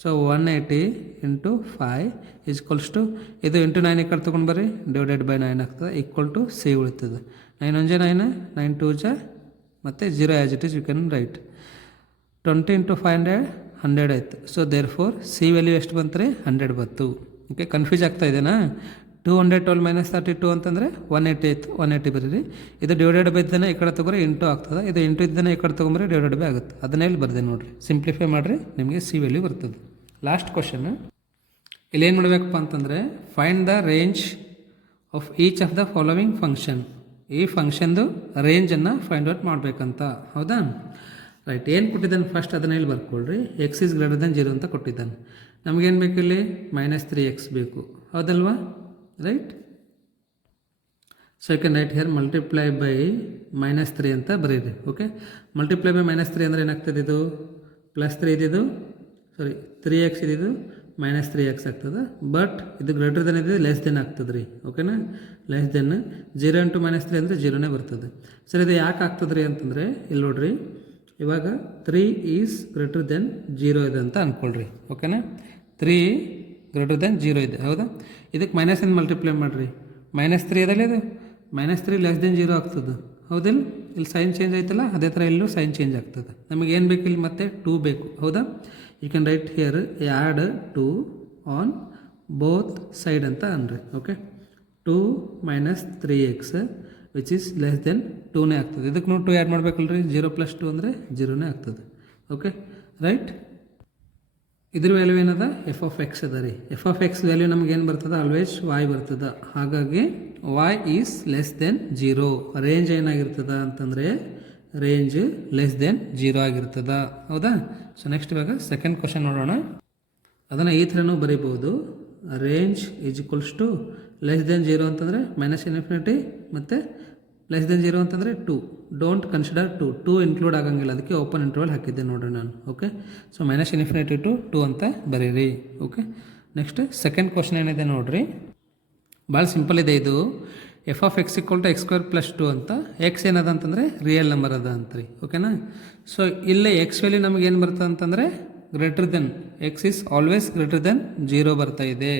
ಸೊ 180 ಇಂಟು 5 ಈಕ್ವಲ್ಸ್ ಟು ಇದು ಇಂಟು 9 ಈ ಕಡೆ ತೊಗೊಂಡು ಬರ್ರಿ, ಡಿವೈಡೆಡ್ ಬೈ 9 ಆಗ್ತದೆ, ಈಕ್ವಲ್ ಟು ಸಿ ಉಳಿತದೆ. 9 1 ಜ 9, 9 2 ಜ ಮತ್ತು 0 as it is you can write. 20 into 500 100 ಆಯಿತು. So there C value ಎಷ್ಟು ಬಂತು ರೀ, 100 ಬಂತು. ಓಕೆ, ಕನ್ಫ್ಯೂಸ್ ಆಗ್ತಾ ಇದೆನಾ. 212 ಮೈನಸ್ 32 ಅಂತಂದರೆ 180 ಆಯಿತು, 180 ಬರೀರಿ. ಇದು ಡಿವೈಡೆಡ್ ಬೈ ಇದ್ದನ್ನು ಈ ಕಡೆ ತೊಗೊರಿ, ಇಂಟು ಆಗ್ತದೆ. ಇದು ಇಂಟು ಇದ್ದನ್ನು ಈ ಕಡೆ ತೊಗೊಂಬರಿ, ಡಿವೈಡೆಡ್ ಬೈ ಆಗುತ್ತೆ. ಅದನ್ನೇ ಇಲ್ಲಿ ಬರ್ದೆ ನೋಡಿರಿ. ಸಿಂಪ್ಲಿಫೈ ಮಾಡಿರಿ, ನಿಮಗೆ ಸಿ ವ್ಯಾಲ್ಯೂ ಬರ್ತದೆ. ಲಾಸ್ಟ್ ಕ್ವಶನ್, ಇಲ್ಲಿ ಏನು ಮಾಡಬೇಕಪ್ಪ ಅಂತಂದರೆ find the range of each of the following function. ಈ ಫಂಕ್ಷನ್ದು ರೇಂಜನ್ನು ಫೈಂಡ್ ಔಟ್ ಮಾಡಬೇಕಂತ. ಹೌದಾ, ರೈಟ್. ಏನು ಕೊಟ್ಟಿದ್ದಾನೆ ಫಸ್ಟ್ ಅದನ್ನ ಇಲ್ಲಿ ಬರ್ಕೊಳ್ರಿ. ಎಕ್ಸ್ ಈಸ್ ಗ್ರೇಟರ್ ದೆನ್ 0 ಅಂತ ಕೊಟ್ಟಿದ್ದಾನೆ. ನಮಗೇನು ಬೇಕು ಇಲ್ಲಿ, -3x ಬೇಕು. ಹೌದಲ್ವಾ, right. So you can write here multiply by -3 ಅಂತ ಬರೀರಿ. ಓಕೆ, ಮಲ್ಟಿಪ್ಲೈ ಬೈ -3 ಅಂದರೆ ಏನಾಗ್ತದೆ, ಇದು +3 ಇದಿದು, ಸಾರಿ 3x ಇದಿದು -3x ಆಗ್ತದೆ. ಬಟ್ ಇದು ಗ್ರೇಟರ್ ದೆನ್ ಇದೆ, ಲೆಸ್ ದೆನ್ ಆಗ್ತದೆ ರೀ. ಓಕೆನಾ, ಲೆಸ್ ದೆನ್ 0 ಇಂಟು -3 ಅಂದರೆ 0ನೇ ಬರ್ತದೆ. ಸರಿ, ಇದು ಯಾಕೆ ಆಗ್ತದೆ ರೀ ಅಂತಂದರೆ ಇಲ್ಲಿ ನೋಡ್ರಿ, ಇವಾಗ 3 ಈಸ್ ಗ್ರೇಟರ್ ದೆನ್ 0 ಇದೆ ಅಂತ ಅಂದ್ಕೊಳ್ರಿ. ಓಕೆನಾ, 3 ಗ್ರೇಟರ್ ದೆನ್ 0 ಇದೆ. ಹೌದಾ, ಇದಕ್ಕೆ ಮೈನಸಿಂದ ಮಲ್ಟಿಪ್ಲೈ ಮಾಡಿರಿ. -3 ಅದಲ್ಲ, ಇದು -3 ಲೆಸ್ ದೆನ್ 0 ಆಗ್ತದೆ. ಹೌದಿಲ್ಲ, ಇಲ್ಲಿ ಸೈನ್ ಚೇಂಜ್ ಆಯ್ತಲ್ಲ, ಅದೇ ಥರ ಇಲ್ಲೂ ಸೈನ್ ಚೇಂಜ್ ಆಗ್ತದೆ. ನಮಗೆ ಏನು ಬೇಕು ಇಲ್ಲಿ, ಮತ್ತೆ 2 ಬೇಕು. ಹೌದಾ, you can write here add 2 on both side ಅಂತ ಅನ್ರಿ. Okay, 2 - 3x which is less than 2ನೇ ಆಗ್ತದೆ. ಇದಕ್ಕೆ ನಾವು 2 ಆ್ಯಡ್ ಮಾಡಬೇಕಲ್ರಿ. 0 + 2 ಅಂದರೆ 0ನೇ ಆಗ್ತದೆ. Okay, right. ಇದ್ರ ವ್ಯಾಲ್ಯೂ ಏನದ ಎಫ್ ಆಫ್ ಎಕ್ಸ್ ಅದ ರೀ. ಎಫ್ ಆಫ್ ಎಕ್ಸ್ ವ್ಯಾಲ್ಯೂ ನಮ್ಗೆ ಏನು ಬರ್ತದೆ, ಆಲ್ವೇಸ್ ವಾಯ್ ಬರ್ತದೆ. ಹಾಗಾಗಿ y is less than 0. Range ಏನಾಗಿರ್ತದ ಅಂತಂದರೆ ರೇಂಜ್ ಲೆಸ್ ದೆನ್ 0 ಆಗಿರ್ತದ. ಹೌದಾ? ಸೊ ನೆಕ್ಸ್ಟ್ ಇವಾಗ ಸೆಕೆಂಡ್ ಕ್ವಶನ್ ನೋಡೋಣ. ಅದನ್ನು ಈ ಥರನೂ ಬರೀಬೋದು. Range is equals to less than 0 ಅಂತಂದರೆ ಮೈನಸ್ ಇನ್ಫಿನಿಟಿ ಮತ್ತು ಲೆಸ್ ದೆನ್ 0 ಅಂತಂದರೆ 2. ಡೋಂಟ್ ಕನ್ಸಿಡರ್ 2 ಇನ್ಕ್ಲೂಡ್ ಆಗಂಗಿಲ್ಲ, ಅದಕ್ಕೆ ಓಪನ್ ಇಂಟರ್ವಲ್ ಹಾಕಿದ್ದೆ ನೋಡಿರಿ ನಾನು. Okay, so minus infinity to 2 ಅಂತ ಬರೀರಿ. ಓಕೆ, ನೆಕ್ಸ್ಟ್ ಸೆಕೆಂಡ್ ಕ್ವಶನ್ ಏನಿದೆ ನೋಡಿರಿ, ಭಾಳ ಸಿಂಪಲ್ ಇದೆ ಇದು. F of X equal to X square plus 2 ಅಂತ. ಎಕ್ಸ್ ಏನದ ಅಂತಂದರೆ ರಿಯಲ್ ನಂಬರ್ ಅದ ಅಂತ್ರಿ. ಓಕೆನಾ? ಸೊ ಇಲ್ಲೇ ಎಕ್ಸ್ ವ್ಯಾಲ್ಯೂ ನಮಗೆ ಏನು ಬರ್ತದೆ ಅಂತಂದರೆ greater then, X is always greater than 0 ಬರ್ತಾ ಇದೆ.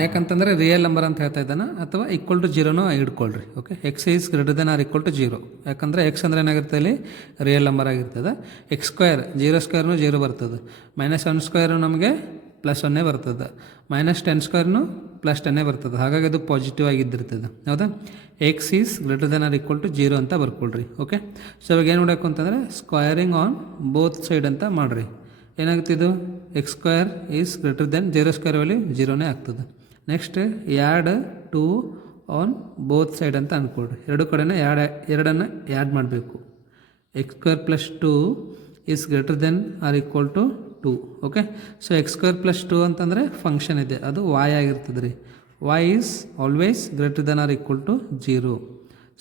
ಯಾಕಂತಂದರೆ ರಿಯಲ್ ನಂಬರ್ ಅಂತ ಹೇಳ್ತಾ ಇದ್ದಾನೆ, ಅಥವಾ ಈಕ್ವಲ್ ಟು 0ನೂ ಹಿಡ್ಕೊಳ್ರಿ. Okay, x is greater than or equal to 0. ಯಾಕಂದರೆ ಎಕ್ಸ್ ಅಂದರೆ ಏನಾಗಿರ್ತದೆ ಇಲ್ಲಿ ರಿಯಲ್ ನಂಬರ್ ಆಗಿರ್ತದೆ. ಎಕ್ಸ್ ಸ್ಕ್ವೇರ್ 0 ಸ್ಕ್ವೇರ್ನು 0 ಬರ್ತದೆ. ಮೈನಸ್ 1 ಸ್ಕ್ವೇರು ನಮಗೆ ಪ್ಲಸ್ 1 ಬರ್ತದೆ. ಮೈನಸ್ 10 ಸ್ಕ್ವೇರ್ನು ಪ್ಲಸ್ 10 ಬರ್ತದೆ. ಹಾಗಾಗಿ ಅದು ಪಾಸಿಟಿವ್ ಆಗಿದ್ದಿರ್ತದೆ. ಹೌದಾ? X is greater than or equal to 0 ಅಂತ ಬರ್ಕೊಳ್ರಿ. ಓಕೆ, ಸೊ ಇವಾಗ ಏನು ಮಾಡಬೇಕು ಅಂತಂದರೆ ಸ್ಕ್ವಯರಿಂಗ್ ಆನ್ ಬೋತ್ ಸೈಡ್ ಅಂತ ಮಾಡಿರಿ. ಏನಾಗ್ತಿದ್ದು, x square is greater than 0 square value 0ನೇ ಆಗ್ತದೆ. Next add 2 on both side ಅಂತ ಅಂದ್ಕೊಳ್ರಿ. ಎರಡು ಕಡೆನೇ ಎರಡನ್ನು ಆ್ಯಡ್ ಮಾಡಬೇಕು. X square plus 2 is greater than or equal to 2. Okay, so x square plus 2 ಅಂತಂದರೆ ಫಂಕ್ಷನ್ ಇದೆ, ಅದು ವಾಯ್ ಆಗಿರ್ತದೆ ರೀ. Y is always greater than or equal to 0.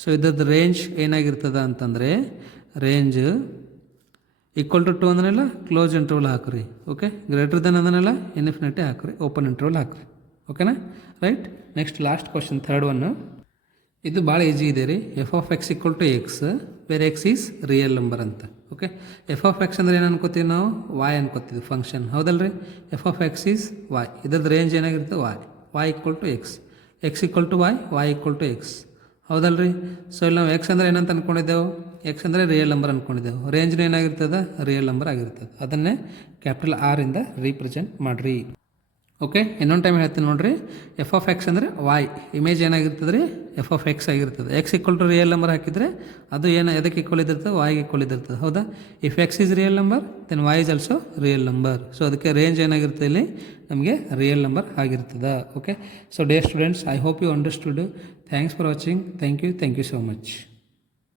So ಇದ್ರದ್ದು ರೇಂಜ್ ಏನಾಗಿರ್ತದೆ ಅಂತಂದರೆ range equal to 2 ಅಂದನೆಲ್ಲ close interval ಹಾಕ್ರಿ. Okay, greater than ಅದನ್ನೆಲ್ಲ ಇನ್ಫಿನಿಟಿ ಹಾಕ್ರಿ, ಓಪನ್ ಇಂಟರ್ವಲ್ ಹಾಕ್ರಿ. ಓಕೆನಾ? Right. Next last question, third one. ಇದು ಭಾಳ ಈಸಿ ಇದೆ ರೀ. F of X equal to X where X is real number ಅಂತ. ಓಕೆ, ಎಫ್ ಆಫ್ ಎಕ್ಸ್ ಅಂದರೆ ಏನು ಅನ್ಕೋತೀವಿ ನಾವು, ವಾಯ್ ಅನ್ಕೋತೀವಿ, ಫಂಕ್ಷನ್. ಹೌದಲ್ರಿ? F of X is Y. ಇದ್ರದ್ದು ರೇಂಜ್ ಏನಾಗಿರುತ್ತೆ, Y equal to X, X equal to Y equal to X. ಹೌದಲ್ರಿ? ಸೊ ಇಲ್ಲಿ ನಾವು ಎಕ್ಸ್ ಅಂದರೆ ಏನಂತ ಅಂದ್ಕೊಂಡಿದ್ದೆವು, ಎಕ್ಸ್ ಅಂದರೆ ರಿಯಲ್ ನಂಬರ್ ಅಂದ್ಕೊಂಡಿದ್ದೆವು. ರೇಂಜ್ನು ಏನಾಗಿರ್ತದೆ, ರಿಯಲ್ ನಂಬರ್ ಆಗಿರ್ತದೆ. ಅದನ್ನೇ ಕ್ಯಾಪಿಟಲ್ ಆರ್ ಇಂದ ರೀಪ್ರೆಸೆಂಟ್ ಮಾಡಿರಿ. ಓಕೆ, ಇನ್ನೊಂದು ಟೈಮ್ ಹೇಳ್ತೀನಿ ನೋಡಿರಿ. ಎಫ್ ಆಫ್ ಎಕ್ಸ್ ಅಂದರೆ ವಾಯ್, ಇಮೇಜ್ ಏನಾಗಿರ್ತದೆ ರೀ, ಎಫ್ ಆಫ್ ಎಕ್ಸ್ ಆಗಿರ್ತದೆ. X equal to real number ಹಾಕಿದರೆ ಅದು ಏನು ಎದಕ್ಕೆ ಈಕ್ವಲ್ ಇದಿರ್ತದೆ, ವಾಯ್ಗೆ ಈಕ್ವಲ್ ಇದಿರ್ತದೆ. ಹೌದಾ? If X is real number then Y is also real number. So ಅದಕ್ಕೆ ರೇಂಜ್ ಏನಾಗಿರುತ್ತೆ ಇಲ್ಲಿ ನಮಗೆ ರಿಯಲ್ ನಂಬರ್ ಆಗಿರ್ತದೆ. Okay, so dear students, I hope you understood. Thanks for watching. Thank you so much.